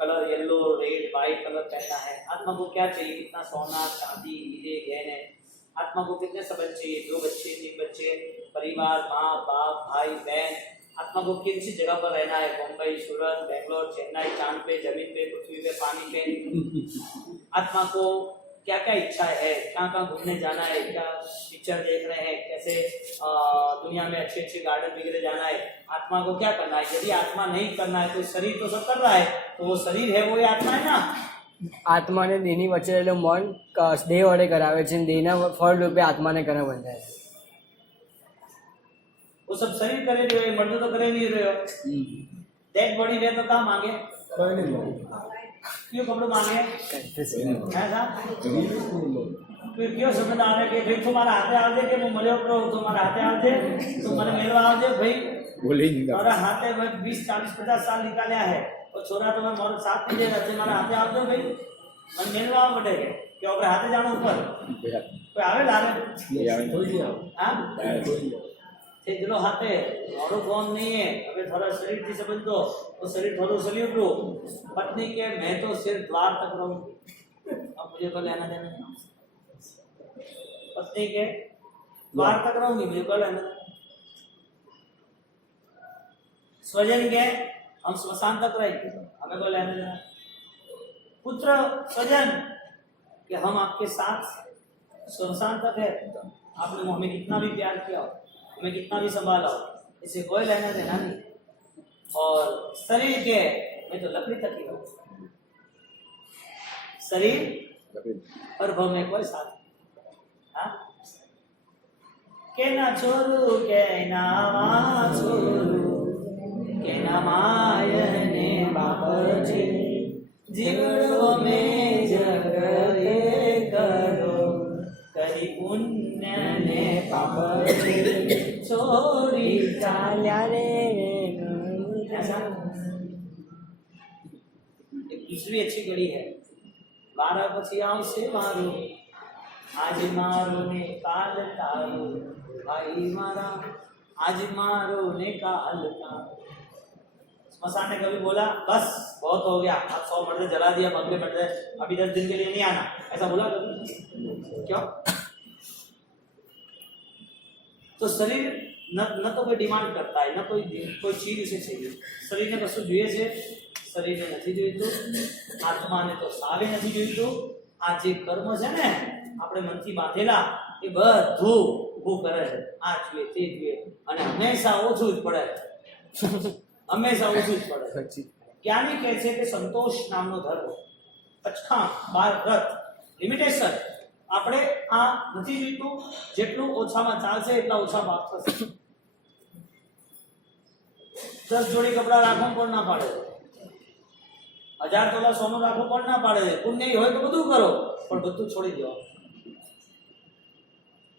colour yellow, red, white colour पहनना है? आत्मा को क्या चाहिए? कितना सोना, चांदी, हीरे, गहने? आत्मा को कितने संबंध चाहिए? 2 बच्चे, 3 बच्चे, परिवार, माँ बाप, भाई बहन? आत्मा को किन सी जगह पर रहना है? मुंबई, सूरत, बेंगलोर, चेन्नई, चांद पे, जमीन पे, पृथ्वी पे, पानी पे? आत्मा को क्या क्या इच्छा है? कहाँ कहाँ घूमने जाना है? क्या पिक्चर देख रहे हैं? कैसे दुनिया में अच्छे अच्छे गार्डन वगैरह जाना है? आत्मा को क्या करना है? यदि आत्मा नहीं करना है तो शरीर तो सब कर रहा है, तो वो शरीर है वो ही आत्मा है ना? आत्मा ने देहनी वच्चे रहेલું મન દેહ વડે કરાવે છે, દેહના ફળ રૂપે આત્માને કરે બંધાય છે. वो सब शरीर करे रहे हो, मर्द तो करे नहीं रहे हो. डेड बॉडी रहे तो कहाँ मांगे? कोई नहीं बोल क्यों कपड़े मांगे? है साहब? फिर क्यों समझ आ रहा है कि भाई तुम्हारा हाथे आवजे कि मैं मरे ऊपर तुम्हारा हाथे आवजे तुम મને મેળવા આવજે ભાઈ બોલી નહીં મારા હાથે ભાઈ 20 40 50 સાલ निकाल्या है और छोरा तो मैं मोर साथ में दे रहे मारा हाथे आवजो भाई મને મેળવા આવ પડે કે આપણે હાથે જાણો ઉપર કોઈ આવે લારે कोई नहीं हां कोई नहीं તે જલો હાથે મારો કોણ નહીં है હવે થોડા શરીર થી સમજ દો તો શરીર થોડું સલ્યુટ रो पत्नी के मैं तो सिर्फ द्वार तक रहूंगी मुझे कोई लेना देना नहीं। पत्नी के द्वार तक रहूंगी, मुझे कोई लेना देना। स्वजन के हम स्मशान तक रहेंगे, हमें कोई लेना देना। पुत्र स्वजन कि हम आपके साथ स्मशान तक है, आपने हमें कितना भी प्यार किया हो, हमें कितना भी संभाला हो, इसे कोई लेना देना नहीं। और शरीर के मैं तो लकड़ी तक ही रहूं, शरीर और भव में कोई साथ नहीं। हाँ? के ना छोरू के ना मां छोरू के ना मायने बापजी जीवड़ो में जगरे करो करी पुण्य ने पापजी छोरी ચાલ્યા રે ऐसा एक दूसरी अच्छी कड़ी है। 12 પછી આવશે મારું आज मारो ने काल तारो भाई मारा आज मारो ने काल तारो। स्मशान ने कभी बोला बस बहुत हो गया, आप 100 मर्डर जला दिया, बंगले मर्डर, अभी 10 दिन के लिए नहीं आना, ऐसा बोला कभी? क्यों? तो शरीर न तो कोई डिमांड करता है, न कोई चीज उसे चाहिए। शरीर ने कશું જોઈએ છે? શરીરને નથી જોઈતું, આત્માને તો સાવે નથી જોઈતું। આ જે કર્મ છે ને આપણે મનથી બાંધેલા એ બધું ઊભું કરે છે, આ જોઈએ તે જોઈએ, અને હંમેશા ઓછું જ પડે, હંમેશા ઓછું જ પડે। જ્ઞાની કહે છે કે સંતોષ નામનો ધર્મ, અચખાણ, બાર રથ, લિમિટેશન, આપણે આ નથી જોઈતું, જેટલું ઓછામાં ચાલશે એટલા ઓછા પાપ થશે। 10 જોડી કપડા રાખો પણ ના પાડે, 1000 તોલા સોનું રાખો પણ ના પાડે, પુણ્ય હોય તો બધું કરો પણ બધું છોડી દો।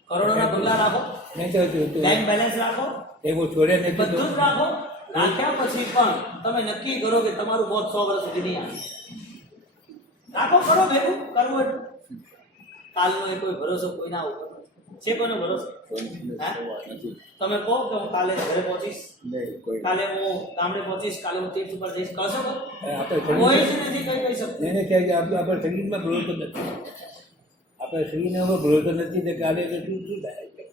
કરોડોના બંગલા રાખો, બેંક બેલેન્સ રાખો, એવો છોડે નહીં, બધું જ રાખો, રાખ્યા પછી પણ તમે નક્કી કરો કે તમારું મોત 100 વર્ષ સુધી નહીં આવે। રાખો, કરો, ભેગું કરવું એટલું। કાલનો એ કોઈ ભરોસો કોઈના ઉપર છે? કોઈનો ભરોસો? તમે કહો કે હું કાલે ઘરે પહોંચીશ, કાલે હું ગામડે પહોંચીશ, કાલે હું તીર્થ ઉપર જઈશ, કહો શકો? કોઈ જ નથી કઈ કહી શકતું। આપણા શરીરમાં ભરોસો નથી, આપણા શરીરના ઉપર ભરોસો નથી તો કાલે તો શું થાય?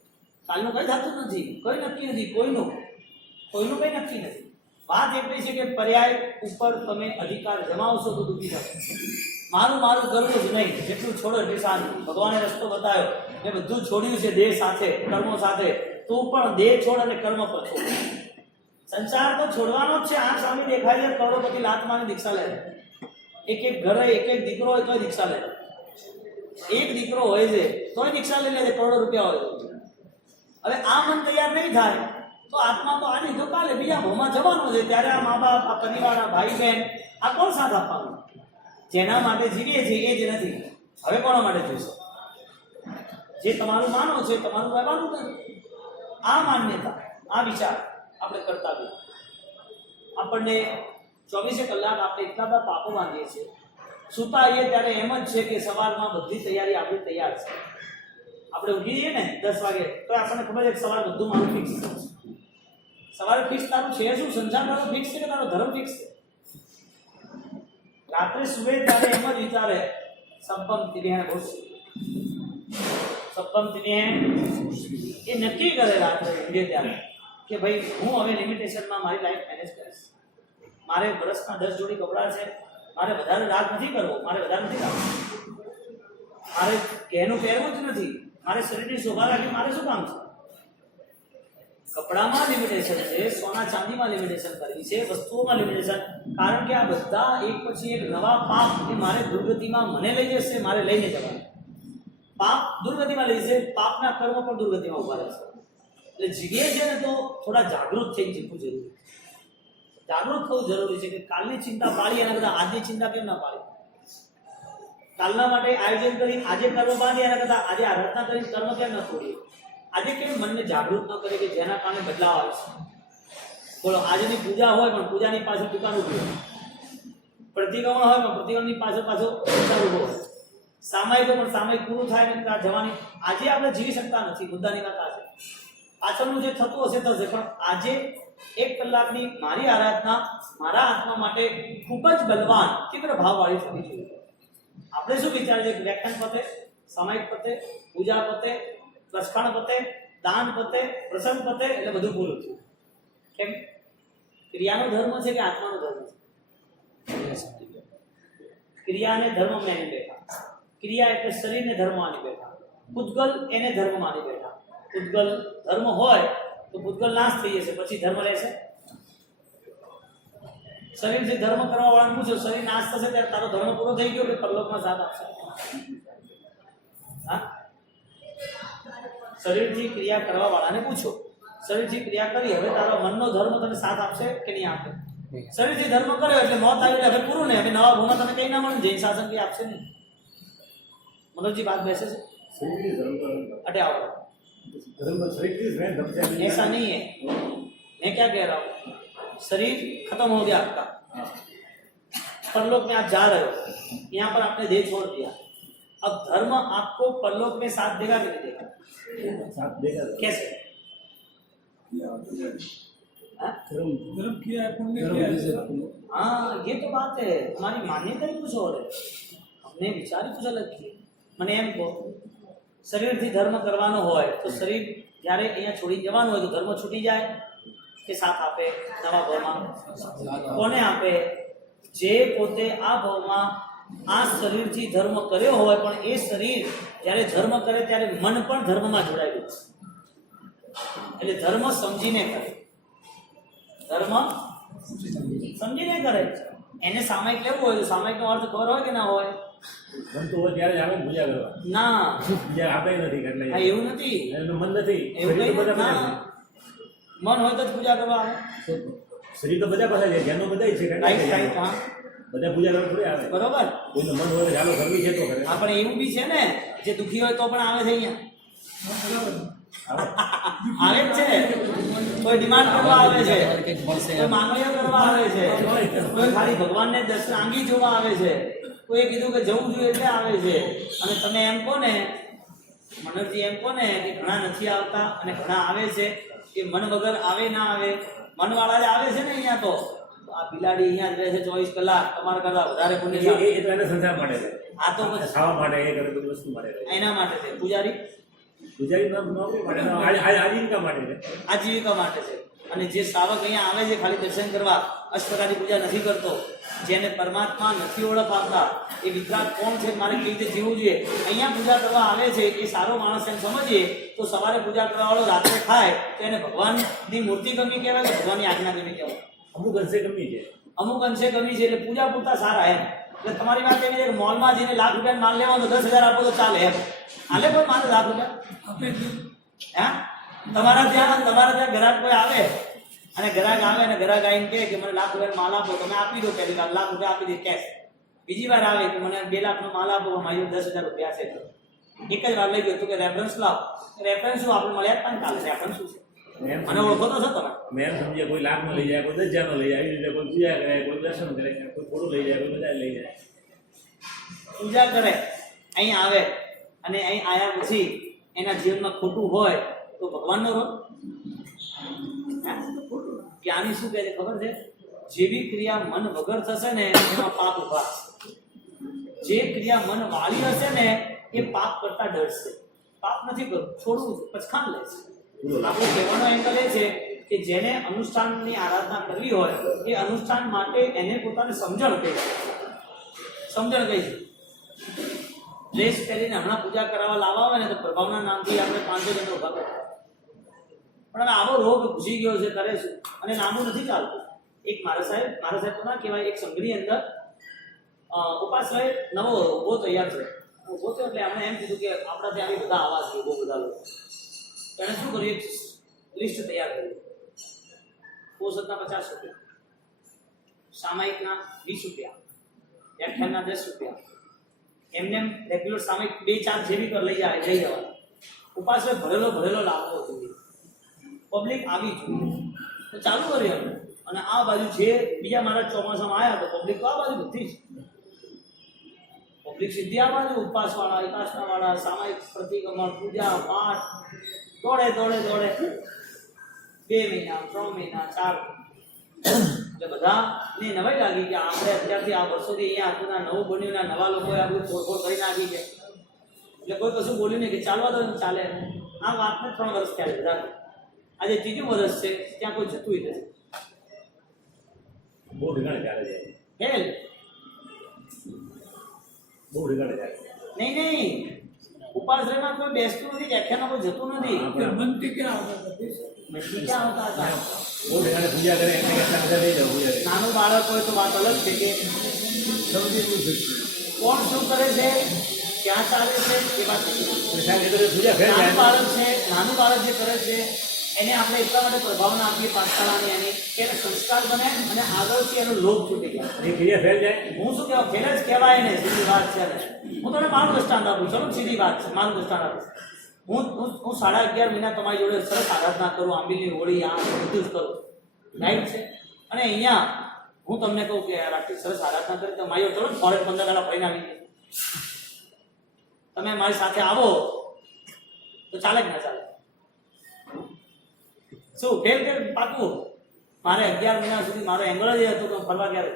કાલનું કઈ થતું નથી, કોઈ નક્કી નથી, કોઈનું કઈ નક્કી નથી। વાત એટલી છે કે પર્યાય ઉપર તમે અધિકાર જમાવશો તો દુઃખી થશે। મારું કરવું જ નહીં, જેટલું છોડો એટલી શાંતિ। ભગવાને રસ્તો બતાવ્યો, મેં બધું છોડ્યું છે દેહ સાથે, કર્મો સાથે, તું પણ દેહ છોડ અને કર્મ પર છોડ। સંસાર તો છોડવાનો જ છે। આ સામે દેખાય છે કરોડપતિ લાતમાની દીક્ષા લે, એક ઘરે એક દીકરો હોય તોય દીક્ષા લે, એક દીકરો હોય છે તોય દીક્ષા લઈ લે છે, કરોડો રૂપિયા હોય છે। હવે આ મન તૈયાર નહીં થાય તો આત્મા તો આજે જો કાલે બીજા ભવમાં જવાનો છે, ત્યારે આ મા બાપ, આ પરિવાર, આ ભાઈ બહેન, આ કોણ સાથ આપવાનું? જેના માટે જીવીએ છીએ એ જ નથી, હવે કોના માટે જોઈશે? જે તમારું માનો છે તમારું રહેવાનું નથી। આ માન્યતા, આ વિચાર આપણે કરતા બી આપણને 24 કલાક આપણે એટલા બધા પાપો બાંધીએ છીએ। સૂતા આવીએ ત્યારે એમ જ છે કે સવારમાં બધી તૈયારી આપણી તૈયાર છે। આપણે ઊંઘી જઈએ ને 10 વાગે તો આપણને ખબર છે કે સવાર બધું મારું ફિક્સ છે। સવારે ફિક્સ તારું છે શું? સંસાર તારો ફિક્સ છે કે તારો ધર્મ ફિક્સ છે? રાત્રે સુવે ત્યારે એમ જ વિચારે સપ્પમ તિર્યે ભૂષ, સપ્પમ તિર્યે એ નક્કી કરે રાત્રે ઊંઘે ત્યારે કે ભાઈ હું હવે લિમિટેશનમાં મારી લાઈફ મેનેજ કરીશ। મારે વર્ષના 10 જોડી કપડાં છે, મારે વધારે રાગ નથી કરવો, મારે વધારે નથી રાખવું, મારે કહેનું પહેરવું જ નથી, મારે શરીરની શોભા રાખી મારે શું કામ છે? કપડામાં લિમિટેશન છે, સોના ચાંદીમાં લિમિટેશન કરવી છે, વસ્તુઓમાં લિમિટેશન, કારણ કે આ બધા એક પછી એક નવા પાપ એ મારે દુર્ગતિમાં મને લઈ જશે, મારે લઈને જવાના। પાપ દુર્ગતિમાં લઈ જશે, પાપના કર્મ પણ દુર્ગતિમાં ઉભા રહેશે। એટલે જીવીએ છે ને તો થોડા જાગૃત થઈ જીવવું જરૂરી છે। જાગૃત થવું જરૂરી છે કે કાલની ચિંતા પાડી એના કરતાં આજની ચિંતા કેમ ના પાડી? કાલના માટે આયોજન કરી આજે કર્મ બાંધી એના કરતાં આજે આરાધના કરી કર્મ કેમ ન છોડીએ? આજે કેમ મનને જાગૃત ન કરે કે જેના કારણે બદલાવ આવે છે? બોલો, આજની પૂજા હોય પણ પૂજાની પાછળ દુકાન ઉભી હોય, પ્રતિક્રમણ હોય પણ પ્રતિક્રમણની પાછળ વિચાર ઉભો હોય, સામાયિક પણ સામાયિક પૂરું થાય ને ત્યાં જવાની આજે આપણે જીવી શકતા નથી। મુદ્દાની વાત આ છે, પાછળનું જે થતું હશે થશે, પણ આજે 1 કલાકની મારી આરાધના મારા આત્મા માટે ખૂબ જ બલવાન તીવ્ર ભાવવાળી થવી જોઈએ। આપણે શું વિચાર છે? વ્યાખ્યાન પતે, સામાયિક પતે, પૂજા પતે, પ્રસ્થાન પતે, દાન પતે, પ્રસંગ પતે એટલે બધું પૂરું થયું. કેમ? ક્રિયાનો ધર્મ છે કે આત્માનો ધર્મ છે? ક્રિયાને ધર્મ માની બેઠા. ક્રિયા એટલે શરીરને ધર્મ માની બેઠા. પૂતગલ એને ધર્મ માની બેઠા. પૂતગલ ધર્મ હોય તો પૂતગલ નાશ થઈ જશે, પછી ધર્મ રહેશે. શરીરથી ધર્મ કરવા વાળાને પૂછો, શરીર નાશ થશે ત્યારે તારો ધર્મ પૂરો થઈ ગયો કે પરલોકમાં સાથ આપશે? હા, શરીરથી ક્રિયા કરવા વાળાને પૂછો, શરીરથી ક્રિયા કરી હવે તારો મનનો ધર્મ તને સાથ આપશે કે નહીં આપે? શરીરથી ધર્મ કર્યો એટલે મોત આવી એટલે હવે પૂરું ને, હવે નવા ભૂમાં તમે કઈ ના મળે, જૈન શાસન કઈ આપશે નહીં. મનોજજી बात बैसे से अटे आओ, ऐसा नहीं है. मैं क्या कह रहा हूँ, शरीर खत्म हो गया आपका, परलोक में आप जा रहे हो, यहाँ पर आपने देह छोड़ दिया, अब धर्म आपको परलोक में साथ देगा कि नहीं देगा? साथ देगा. कैसे? धर्म किया है, पुण्य किया है. हाँ, ये तो बात है. हमारी मान्यता ही कुछ और है, हमने विचार ही कुछ अलग किए. મને એમ કહો, શરીરથી ધર્મ કરવાનો હોય તો શરીર જ્યારે અહીંયા છોડી જવાનું હોય તો ધર્મ છૂટી જાય કે સાથ આપે નવા ભાવમાં? કોને આપે? જે પોતે આ ભાવમાં આ શરીરથી ધર્મ કર્યો હોય પણ એ શરીર જ્યારે ધર્મ કરે ત્યારે મન પણ ધર્મમાં જોડાયેલું છે. એટલે ધર્મ સમજીને કરે, ધર્મ સમજીને કરે. એને સામાયિક લેવું હોય તો સામાયિકનો અર્થ ખબર હોય કે ના હોય? બનતું હોય ત્યારે જ આપણે પૂજા કરવા. ના, બીજા આપણે નથી એટલે હા, એવું નથી. એનું મન નથી. એવું શરીર તો કઈ બધા ના, મન હોય તો જ પૂજા કરવા આવે. શરીર તો બધા પાસે છે, ધ્યાનનો બધા છે. રાઈટ રાઈટ, હા બધા પૂજા કરવા થોડી આવે. બરોબર. કોઈનું મન હોય તો ચાલો કરવી છે તો કરે. હા, પણ એવું બી છે ને, જે દુખી હોય તો પણ આવે છે અહીંયા. આવે જ છે. કોઈ ડિમાન્ડ કરવા આવે છે, કોઈ માંગણીઓ કરવા આવે છે, કોઈ ખાલી ભગવાનને દર્શન આંગી જોવા આવે છે, કોઈએ કીધું કે જવું જોઈએ એટલે આવે છે. અને તમે એમ કહો ને, મનોજજી એમ કહો ને કે ઘણા નથી આવતા અને ઘણા આવે છે, કે મન વગર આવે ના આવે? મનવાળા જ આવે છે ને અહીંયા. તો આ બિલાડી અહીંયા જ રહે છે 24 કલાક, તમારા કરતા વધારે પુણ્ય. એ તો એને સંસાર માટે છે. આ તો પછી ખાવા માટે, એ કરે બધી વસ્તુ માટે. એના માટે છે. પૂજારી પૂજારી નોકરી માટે, આજીવિકા માટે છે. આજીવિકા માટે છે. અને જે શ્રાવક અહીંયા આવે છે ખાલી દર્શન કરવા, અષ્ટપ્રકારની પૂજા નથી કરતો, જેને પરમાત્મા નથી ઓળખ આપતા, એ વિતરાગ કોણ છે, મારે કેવી રીતે જીવવું જોઈએ, અહીંયા પૂજા કરવા આવે છે, એ સારો માણસ એમ સમજીએ તો સવારે પૂજા કરવાવાળો રાત્રે ખાય તો એને ભગવાનની મૂર્તિ ગમી કહેવાય કે ભગવાનની આજ્ઞા ગમી કહેવાય? અમુક અંશે ગમી છે, અમુક અંશે ગમી છે. એટલે પૂજા પૂરતા સારા એમ. એટલે તમારી વાત એવી છે કે મોલમાં જઈને લાખ રૂપિયા માલ લેવાનો 10,000 આપો તો ચાલે એમ? હાલે પણ મારે લાખ રૂપિયા? હા, તમારા ત્યાં ગ્રાહક કોઈ આવે અને ગ્રાહક આવે અને ગ્રાહક આવીને કહે કે મને લાખ રૂપિયા માલ આપો, તમે આપી દો. પહેલી વાર લાખ રૂપિયા આપી દે કેશ. બીજી વાર આવે કે મને 2 લાખનો માલ આપો, મારી 10,000 રૂપિયા છે. એક જ વાર લઈ ગયો તું કે રેફરન્સ લાવ. રેફરન્સ શું આપણે મળ્યા જ કાલે? રેફરન્સ શું છે? મને ઓળખો તો છો તમે? મેં એમ સમજીએ કોઈ લાખમાં લઈ જાય, કોઈ 10,000 લઈ જાય, એવી રીતે કોઈ પૂજા કરે, કોઈ દર્શન કરે, કોઈ થોડું લઈ જાય, કોઈ બધા લઈ જાય. પૂજા કરે, અહીં આવે અને અહીં આવ્યા પછી એના જીવનમાં ખોટું હોય તો ભગવાનનો રોગ? જ્ઞાની શું કહે છે ખબર છે? જેવી ક્રિયા મન વગર થશે ને એમાં પાપ ઉભા થશે. જે ક્રિયા મન વાળી હશે ને એ પાપ કરતા ડરશે. પાપ નથી કરવું, છોડવું છે, પછખાન લે છે. આપણો કહેવાનો એંગલ એ છે કે જેને અનુષ્ઠાનની આરાધના કરવી હોય એ અનુષ્ઠાન માટે એને પોતાને સમજણ કહે છે. સમજણ કહે છે. ડ્રેસ પહેરીને હમણાં પૂજા કરાવવા લાવવા હોય ને તો પ્રભાવના નામથી આપણે 500 જણો ઉભા કરતા. પણ હવે આવો રોગ ઘૂસી ગયો છે, કરે છે અને નામું નથી ચાલતું. એક મારા સાહેબ તો ના કહેવાય, એક સંઘની અંદર ઉપાશ્રય નવો ઉભો તૈયાર છે. ઉભો થયો એટલે એમણે એમ કીધું કે આપણા ત્યાં બધા આવા છે, બહુ બધા લોકો. એણે શું કર્યું? એક લિસ્ટ તૈયાર કર્યું. પોષકના 50 રૂપિયા, સામાયિકના 20 રૂપિયા, વ્યાખ્યાનના 10 રૂપિયા. એમને રેગ્યુલર સામાયિક 2-4 જેવી પર લઈ જવાના. ઉપાશ્રય ભરેલો લાવવો જોઈએ, પબ્લિક આવી જોઈએ. તો ચાલુ કર્યું એમને. અને આ બાજુ જે બીજા મારા ચોમાસામાં આવ્યા તો પબ્લિક તો આ બાજુ બધી જ પબ્લિક સીધી આ બાજુ, ઉપવાસવાળા, એકાસનાવાળા, સામાયિક પ્રતિક્રમણ, પૂજા પાઠ, દોડે 2 મહિના, 3 મહિના, 4. એટલે બધાને નવાઈ લાગી કે આપણે અત્યારથી આ વર્ષોથી અહીંયા હતું ના નવું બન્યું ના નવા લોકોએ આ બધું તોડફોડ કરી નાખી છે. એટલે કોઈ કશું બોલ્યું નહીં કે ચાલવા દો ને ચાલે. આ વાતને 3 વર્ષ થયા બધા. આજે 3જું વર્ષ છે, ત્યાં કોઈ જતું નથી. બહુ ઠીકાણે ચાલે છે. હેલ બહુ ઠીકાણે ચાલે છે. નહીં ઉપાશ્રયમાં કોઈ બેસતું નથી, વ્યાખ્યાનમાં કોઈ જતું નથી. મનથી ક્યાં આવતા હતા? મનથી ક્યાં આવતા હતા? બહુ ઠીકાણે પૂજા કરે એટલે કેટલા બધા લઈ જાવ પૂજા કરે. નાનું બાળક હોય તો વાત અલગ છે કે કોણ શું કરે છે, ક્યાં ચાલે છે એ વાત નથી. પૂજા ઘરે નાનું બાળક જે કરે છે એને આપણે એટલા માટે પ્રભાવના આપીએ પાઠશાળાની એની કે એને સંસ્કાર બને અને આગળથી એનો લોભ છૂટી જાય. એ ક્રિયા ફેલ જાય. હું શું કહેવાય ફેલ જ કહેવાય ને, સીધી વાત છે ને. હું તમને મારું દ્રષ્ટાંત આપું, ચલો સીધી વાત છે, મારું દ્રષ્ટાંત આપું. હું 11.5 મહિના તમારી જોડે સરસ આરાધના કરું, આંબીની હોળી આ બધું જ કરું, રાઈટ છે. અને અહીંયા હું તમને કહું કે આટલી સરસ આરાધના કરી તો મારી ચલો ફોરેન 15 કલાક ફરીને આવી ગઈ. તમે મારી સાથે આવો તો ચાલે કે ના ચાલે? શું ફેલ કે પાકું? મારે 11 મહિના સુધી મારો એંગલ જ હતો કે ફરવા ક્યારે.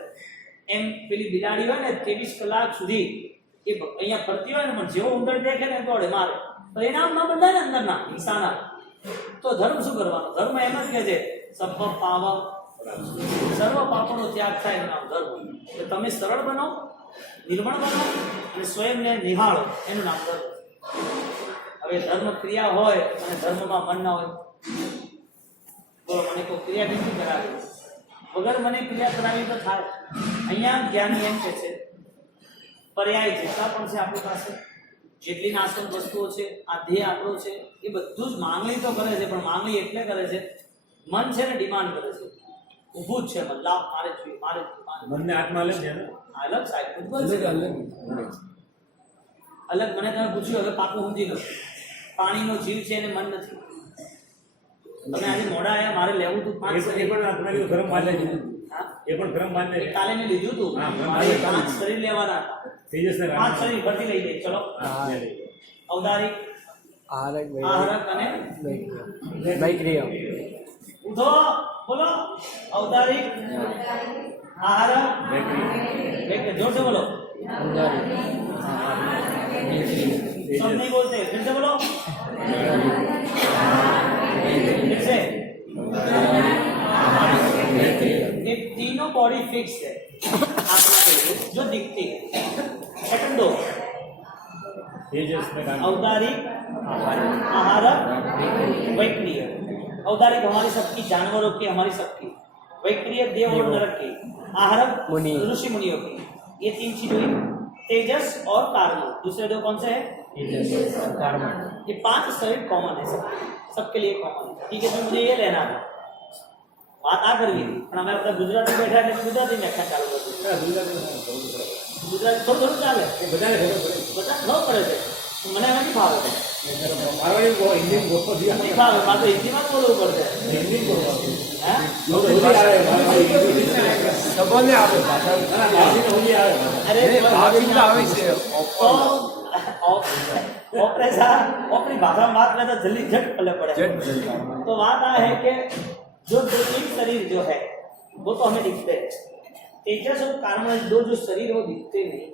એમ પેલી બિલાડી હોય ને 23 કલાક સુધી એ અહીંયા ફરતી હોય ને, પણ જેવો ઉંદર દેખે ને દોડે મારે, તો એના આમ ના બંધાય ને અંદરના હિંસાના. તો ધર્મ શું કરવાનો? ધર્મ એમ જ કહે છે સબ પાવક સર્વ પાપોનો ત્યાગ થાય એનું નામ ધર્મ. એટલે તમે સરળ બનો, નિર્મળ બનો અને સ્વયંને નિહાળો, એનું નામ ધર્મ. હવે ધર્મ ક્રિયા હોય અને ધર્મમાં મન ના હોય, બોલો મને કોઈ ક્રિયા કેમથી કરાવી? વગર મને ક્રિયા કરાવી તો થાય. અહીંયા જ્ઞાની એમ કે છે પર્યાય જેટલા પણ છે આપણી પાસે, જેટલી નાશવંત વસ્તુઓ છે, આ ધ્યેય આપણો છે, એ બધું જ માંગણી તો કરે છે, પણ માંગણી એટલે કરે છે, મન છે ને ડિમાન્ડ કરે છે. ઊભું જ છે મન, લાવ મારે જોઈએ, મારે જોઈએ. મનને આત્મા અલગ છે ને. અલગ સાહેબ, અલગ. મને તમે પૂછ્યું હવે પાકું સમજી લો, પાણીનો જીવ છે એને મન નથી. તમે આજે મોડા આવ્યા, મારે લેવું હતું 5 એ પણ આત્માનો ધર્મ માને છે. હા, એ પણ ધર્મ માને છે. કાલે મેં લીધું હતું, હા, મારે 5 શરીર લેવાના હતા. તેજસને 5 શરીર ફરતી લઈ જાય. ચલો, ઔદારિક, આહારક આહારક અને વૈક્રિય. ઉઠો બોલો. ઔદારિક, આહારક, વૈક્રિય. जोर से बोलो. सब नहीं बोलते, फिर से बोलो. फिर से. ये तीनों बॉडी फिक्स है आत्मा के लिए जो दिखती है. सेकंड दो તેજસને કામ. औदारिक, आहारक, वैक्रिय. औदारिक हमारी सबकी, जानवरों की, हमारी सबकी. वैक्रिय देव और नरक की. आहारक मुनि, ऋषि मुनियों की. ये 3 चीज हुई. तेजस और कार्म. दूसरे 2 कौन से है? ये 5 शरीर कॉमन है सबके लिए कॉमन है. ठीक है, तो मुझे ये लेना था. बात आ करवी थी પણ અમે આપણે ગુજરાતી બેઠા એટલે ગુજરાતી વ્યાખ્યા ચાલુ કરી. ગુજરાતી થોડું ચાલે, બધાને ખબર પડે. બધા ખબર પડે છે. મને નથી ફાવે. મારવાડી કો હિન્દી ગોપો દિયા નથી ફાવે, મારે તો હિન્દીમાં જ બોલવું પડશે. હિન્દી બોલવા. હે હોલી આવે મારવાડી. સબોને આવે ભાષા. હોલી આવે. અરે ભાષા આવે છે. अपनी भाषा में बात करता जल्दी झट पले पड़े. तो बात आ है कि जो 2-3 शरीर जो है वो तो हमें दिखते हैं. तेजस और कार्म जो शरीर वो दिखते नहीं.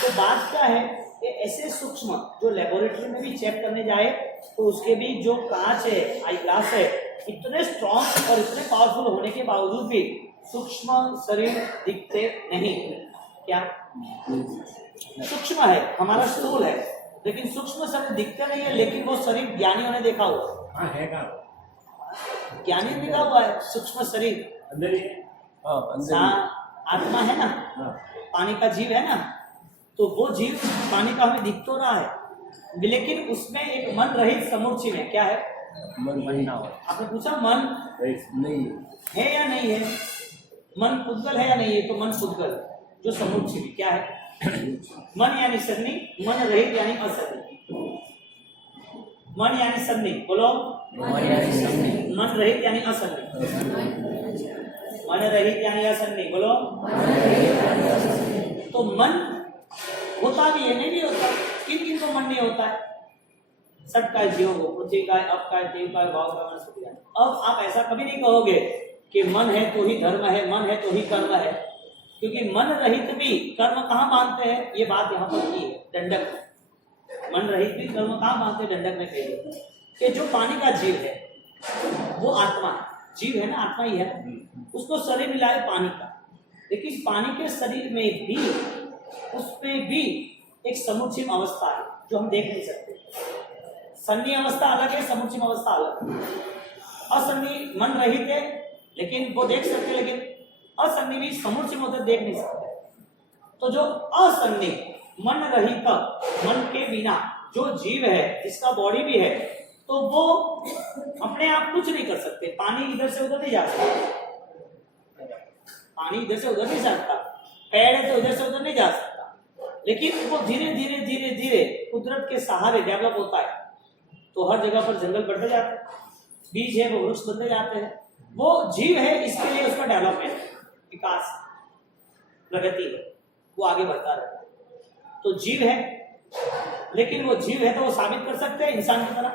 तो बात क्या है कि ऐसे सूक्ष्म जो लेबोरेटरी में भी चेक करने जाए तो उसके भी जो कांच है, आई ग्लास है, इतने स्ट्रॉन्ग और इतने पावरफुल होने के बावजूद भी सूक्ष्म शरीर दिखते नहीं. क्या सूक्ष्म है? हमारा स्थूल है लेकिन सूक्ष्म शरीर दिखते नहीं है. लेकिन वो शरीर ज्ञानियों ने देखा हुआ, हाँ है का ज्ञानी ने देखा हुआ है. सूक्ष्म शरीर अंदर ही है. હા અંદર आत्मा है ना, हाँ. पानी का जीव है ना, तो वो जीव पानी का हमें दिख तो रहा है, लेकिन उसमें एक मन रहित समूची में क्या है? મન ના હોય. आपने पूछा मन નહીં है या नहीं है? मन पुद्गल है या नहीं है? तो मन पुद्गल जो समूची में क्या है? मन यानी सन्नी, मन रहित यानी असन्नी. मन यानी सन्नी, बोलो. मन रहित यानी असन्नी. मन रहित यानी असन्नी, बोलो. तो मन होता भी है, नहीं भी होता. किन किन को मन नहीं होता है? सट का जीव हो, पृथ्वी का, अप का, देव का, भाव का, वनस्पति का. अब आप ऐसा कभी नहीं कहोगे कि मन है तो ही धर्म है, मन है तो ही कर्म है, क्योंकि मन रहित भी कर्म कहाँ मानते हैं, ये बात यहाँ पर की है दंडक में। मन रहित भी कर्म कहाँ मानते हैं, दंडक में कही है कि जो पानी का जीव है वो आत्मा है, जीव है ना, आत्मा ही है, उसको शरीर मिला है पानी का, लेकिन पानी के शरीर में भी उसमें भी एक समुच्चय अवस्था है जो हम देख नहीं सकते। सन्नी अवस्था अलग है, समुच्चय अवस्था अलग है। असन्नी मन रहित है लेकिन वो देख सकते, लेकिन असन्नी भी समुच्चय होते देख नहीं सकते। तो जो असन्नी मन रहित, मन के बिना जो जीव है, जिसका बॉडी भी है, तो वो अपने आप कुछ नहीं कर सकते। पानी इधर से उधर नहीं जा सकता, पानी इधर से उधर नहीं जा सकता, पेड़ है तो इधर से उधर नहीं जा सकता, लेकिन वो धीरे धीरे धीरे धीरे कुदरत के सहारे डेवलप होता है। तो हर जगह पर जंगल बढ़ते जाते हैं, बीज है वो वृक्ष बनते जाते हैं। वो जीव है, इसके लिए उसका डेवलपमेंट, विकास, प्रगति है, वो आगे बढ़ता रहता है। तो जीव है, लेकिन वो जीव है तो वो साबित कर सकते हैं इंसान की तरह,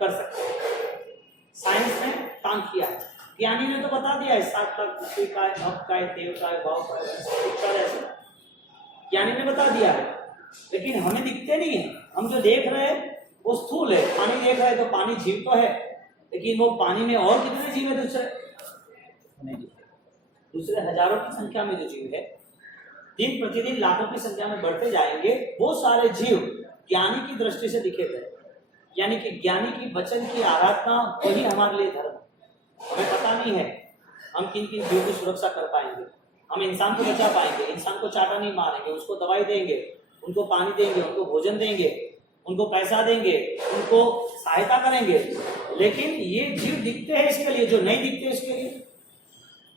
कर सकते हैं। साइंस ने काम किया है, ज्ञानी ने तो बता दिया है, सात तक पृथ्वी का है, अब का है, देव का है, भाव का है, ज्ञानी ने बता दिया है, लेकिन हमें दिखते नहीं है। हम जो देख रहे हैं वो स्थूल है, पानी देख रहे हैं तो पानी जीव तो है, लेकिन वो पानी में और कितने जीव है, दूसरे हजारों की संख्या में जो जीव है, दिन प्रतिदिन लाखों की संख्या में बढ़ते जाएंगे। वो सारे जीव ज्ञानी की दृष्टि से दिखे गए, यानी कि ज्ञानी की वचन की आराधना वही हमारे लिए धर्म। हमें पता नहीं है हम किन किन जीवों की सुरक्षा कर पाएंगे, हम इंसान को बचा पाएंगे, इंसान को चाटा नहीं मारेंगे, उसको दवाई देंगे, उनको पानी देंगे, उनको भोजन देंगे, उनको पैसा देंगे, उनको सहायता करेंगे, लेकिन ये जीव दिखते हैं इसके लिए, जो नहीं दिखते उसके लिए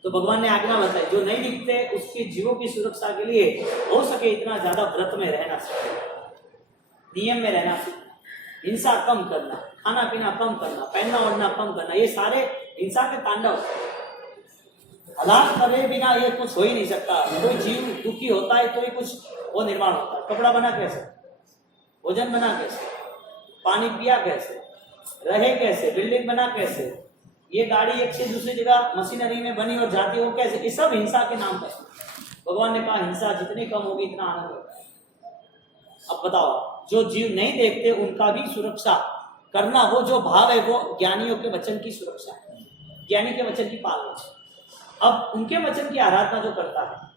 तो भगवान ने आज्ञा बताई, जो नहीं दिखते उसके जीवों की सुरक्षा के लिए हो सके इतना ज्यादा व्रत में रहना सीखे, नियम में रहना सीखे, हिंसा कम करना, खाना पीना कम करना, पहनना ओढ़ना कम करना, ये सारे हिंसा के तांडव। हलाल करे बिना ये कुछ हो ही नहीं सकता। कोई जीव दुखी होता है तो ही कुछ वो निर्माण होता है। कपड़ा बना कैसे, भोजन बना कैसे, पानी पिया कैसे, रहे कैसे, बिल्डिंग बना कैसे, ये गाड़ी एक से दूसरी जगह मशीनरी में बनी और जाती हो कैसे, ये सब हिंसा के नाम पर। भगवान ने कहा हिंसा जितनी कम होगी इतना आनंद होगा। अब बताओ, जो जीव नहीं देखते उनका भी सुरक्षा करना, वो जो भाव है वो ज्ञानियों के वचन की सुरक्षा है, ज्ञानी के वचन की पालना। अब उनके वचन की आराधना जो करता है,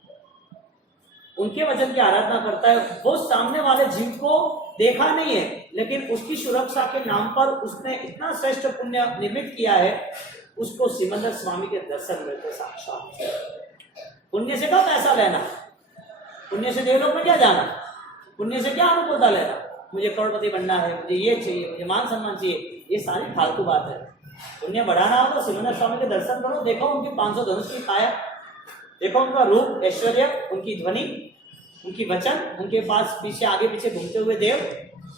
उनके वचन की आराधना करता है, वो सामने वाले जीव को देखा नहीं है, लेकिन उसकी सुरक्षा के नाम पर उसने इतना श्रेष्ठ पुण्य निर्मित किया है, उसको सिमंदर स्वामी के दर्शन मिलते साक्षात। पुण्य से क्या पैसा लेना, पुण्य से देवलोक में क्या जाना, पुण्य से क्या अनुकूलता लेना, मुझे करोड़पति बनना है, मुझे ये चाहिए, मुझे मान सम्मान चाहिए, ये सारी फालतू बात है। पुण्य बढ़ाना हो तो सिमंदर स्वामी के दर्शन करो, देखो उनकी 500 धनुष की काया, देखो उनका रूप, ऐश्वर्य, उनकी ध्वनि, उनकी वचन, उनके पास पीछे आगे पीछे घूमते हुए देव,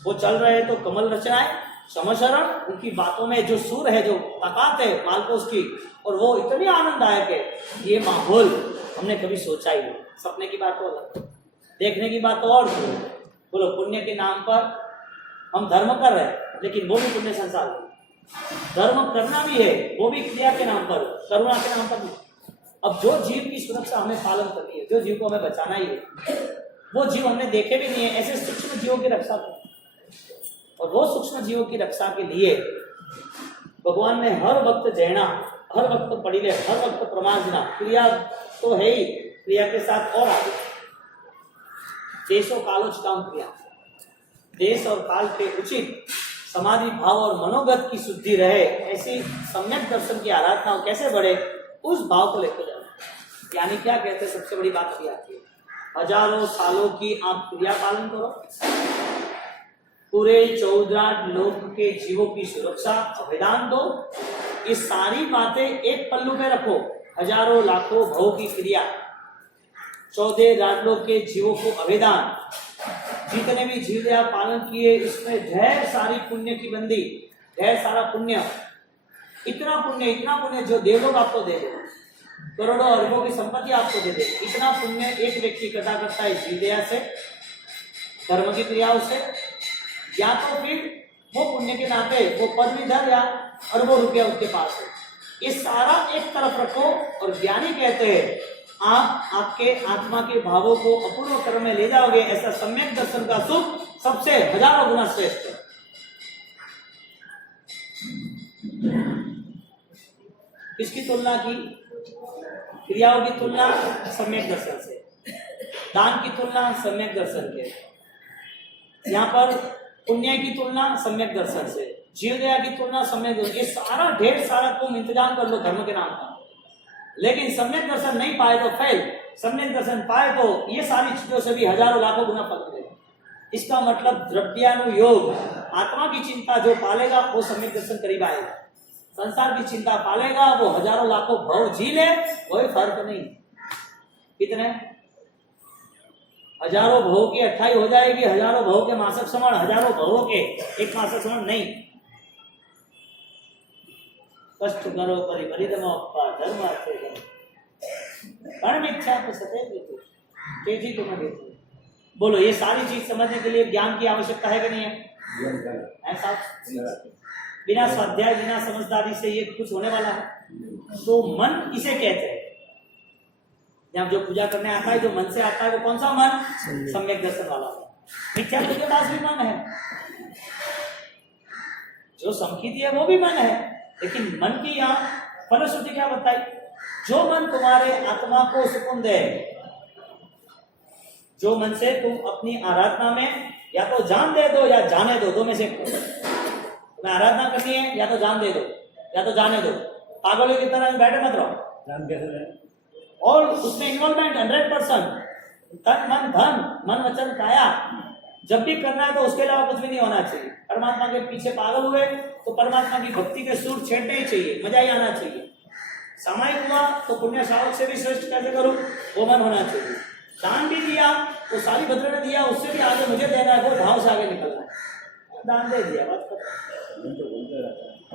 वो चल रहे हैं तो कमल रचनाएं, समशरण, उनकी बातों में जो सुर है, जो ताकत है मालकोस की, और वो इतनी आनंददायक है। ये माहौल हमने कभी सोचा ही नहीं। सपने की बात तो अलग, देखने की बात तो और। बोलो, पुण्य के नाम पर हम धर्म कर रहे हैं, लेकिन वो भी पुण्य संसार है। धर्म करना भी है, वो भी क्रिया के नाम पर, करुणा के नाम पर नहीं। अब जो जीव की सुरक्षा हमें पालन करनी है, जो जीव को हमें बचाना ही है, वो जीव हमने देखे भी नहीं है, ऐसे सूक्ष्म जीवों की रक्षा करें। और वो सूक्ष्म जीवों की रक्षा के लिए भगवान ने हर वक्त जयना, हर वक्त पढ़िले, हर वक्त प्रमार्जना, क्रिया तो है ही, क्रिया के साथ और आगे देशों कालोचिताम क्रिया, देश और काल के उचित समाधि भाव और मनोगत की शुद्धि रहे, ऐसी सम्यक दर्शन की आराधना कैसे बढ़े, उस भाव को लेकर जाना। यानी क्या कहते हैं, सबसे बड़ी बात अभी आती है, हजारों सालों की आप क्रिया पालन करो, पूरे 14 लोक के जीवों की सुरक्षा अभिदान दो, ये सारी बातें एक पल्लू पे रखो। हजारों लाखों भव की क्रिया, 14 राजलोक के जीवों को अभिदान, जितने भी जीव आप पालन किए इसमें ढेर सारी पुण्य की बंदी, ढेर सारा पुण्य, इतना पुण्य जो देवलोग आपको दे दे, करोड़ों अरबों की संपत्ति आपको दे दे, इतना पुण्य एक व्यक्ति इकट्ठा करता है जीव दया से, कर्म की क्रियाओं से, या तो फिर वो पुण्य के नाते वो पद भी धर या अरबों रुपया उसके पास है, ये सारा एक तरफ रखो और ज्ञानी कहते हैं आप आपके आत्मा के भावों को अपूर्व कर्म में ले जाओगे, ऐसा सम्यक दर्शन का सुख सबसे हजारों गुना श्रेष्ठ है। किसकी तुलना की? क्रियाओं की तुलना सम्यक दर्शन से, दान की तुलना सम्यक दर्शन के, यहाँ पर पुण्य की तुलना सम्यक दर्शन से, जीव दया की तुलना सम्यक दर्शन। ये सारा ढेर सारा तुम इंतजाम कर लो धर्म के नाम का, लेकिन सम्यक दर्शन नहीं पाए तो फेल, सम्यक दर्शन पाए तो ये सारी चीजों से भी हजारों लाखों गुना फल मिलेगा। इसका मतलब द्रव्यानुयोग, आत्मा की चिंता जो पालेगा वो सम्यक दर्शन करीब आएगा, संसार की चिंता पालेगा वो हजारों लाखों भव जी ले, कोई फर्क नहीं। कितने हजारों भवों की 28 हो जाएगी, हजारों भवों के मासक समान, हजारों भवों के एक मासक समान नहीं। कष्ट करो परिपरिदमो धर्म कर्म इच्छा तो सतैव देते, तेजी तुम्हें देते। बोलो ये सारी चीज समझने के लिए ज्ञान की आवश्यकता है कि नहीं है? ऐसा बिना स्वाध्याय बिना समझदारी से ये कुछ होने वाला है? तो मन इसे कहते हैं। जब जो पूजा करने आता है, जो मन से आता है वो कौन सा मन? सम्यक दर्शन वाला मन। मिथ्या के पास भी मन है, जो संकीर्ति है वो भी मन है, लेकिन मन की यहाँ फलश्रुति क्या बताई? जो मन तुम्हारे आत्मा को सुकून दे, जो मन से तुम अपनी आराधना में या तो जान दे दो या जाने दो, दो में से तुम्हें आराधना करनी है या तो जान दे दो या तो जाने दो। पागलों की तरह बैठे मत रहो, जान कैसे रहे? और उसमें इन्वॉल्वमेंट 100%, तन मन धन मन वचन काया, जब भी करना है तो उसके अलावा कुछ भी नहीं होना चाहिए। परमात्मा के पीछे पागल हुए तो परमात्मा की भक्ति के सुर छेड़ने ही चाहिए, मजा ही आना चाहिए। सामायिक हुआ तो पुण्य श्रावक से भी श्रेष्ठ कैसे करूं, वो मन होना चाहिए। दान भी दिया तो सारी भद्र ने दिया, उससे भी आगे मुझे देना है, वो भाव से आगे निकलना है, दान दे दिया बात खत्म।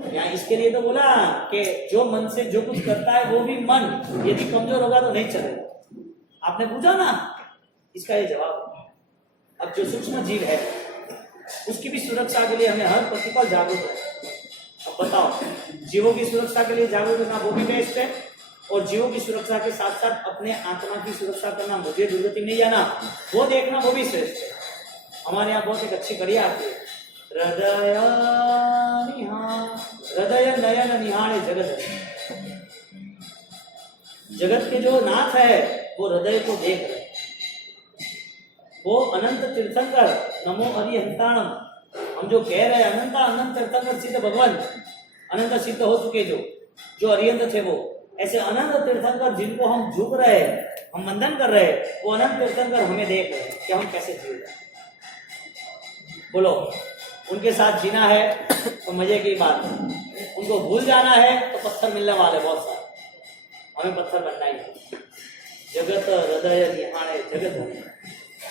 यहाँ इसके लिए तो बोला कि जो मन से जो कुछ करता है वो भी मन यदि कमजोर होगा तो नहीं चलेगा। आपने पूछा ना, इसका ये जवाब। अब जो सूक्ष्म जीव है उसकी भी सुरक्षा के लिए हमें हर प्रतिपल जागरूक है। अब बताओ, जीवों की सुरक्षा के लिए जागरूक रहना वो भी बेस्ट है, और जीवों की सुरक्षा के साथ साथ अपने आत्मा की सुरक्षा करना, मुझे दुर्गति नहीं जाना, वो देखना वो भी श्रेष्ठ है। हमारे यहाँ बहुत एक अच्छी कड़िया आती है, हृदय नयन निहारे जगत। जगत के जो नाथ है वो हृदय को देख रहे, वो अनंत तीर्थंकर नमो अरिहंताणम। हम जो कह रहे हैं अनंत तीर्थंकर सिद्ध भगवान, अनंत सिद्ध हो चुके जो अरिहंत थे, वो ऐसे अनंत तीर्थंकर जिनको हम झुक रहे हैं, हम वंदन कर रहे हैं, वो अनंत तीर्थंकर हमें देख रहे हैं कि हम कैसे जी रहे हैं। बोलो, उनके साथ जीना है तो मजे की बात है, उनको भूल जाना है तो पत्थर मिलने वाले बहुत सारे, हमें पत्थर बनना ही है। जगत हृदय निहारे जगत,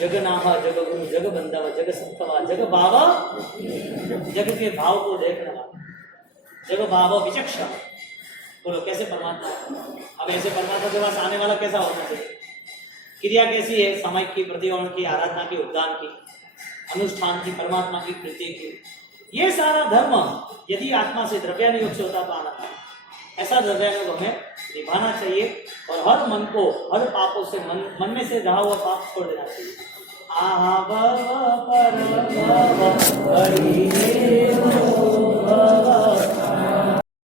जग नाहा जग गुरु जग बंधव जग संतवा जग बाबा, जगत के भाव को देखने वाला, जग बाबा विचक्षण। बोलो कैसे परमात्मा? अब ऐसे परमात्मा के पास आने वाला कैसा होना चाहिए? क्रिया कैसी है? सामायिक की, प्रतिवर्ण की, आराधना की, उद्दान की, अनुष्ठान की, परमात्मा की प्रीति की। ये सारा धर्म यदि आत्मा से द्रव्यानुयोग से होता तो आना था। ऐसा द्रव्यानुयोग हमें निभाना चाहिए, और हर मन को हर पापों से मन में से रहा हुआ पाप छोड़ देना चाहिए। आहा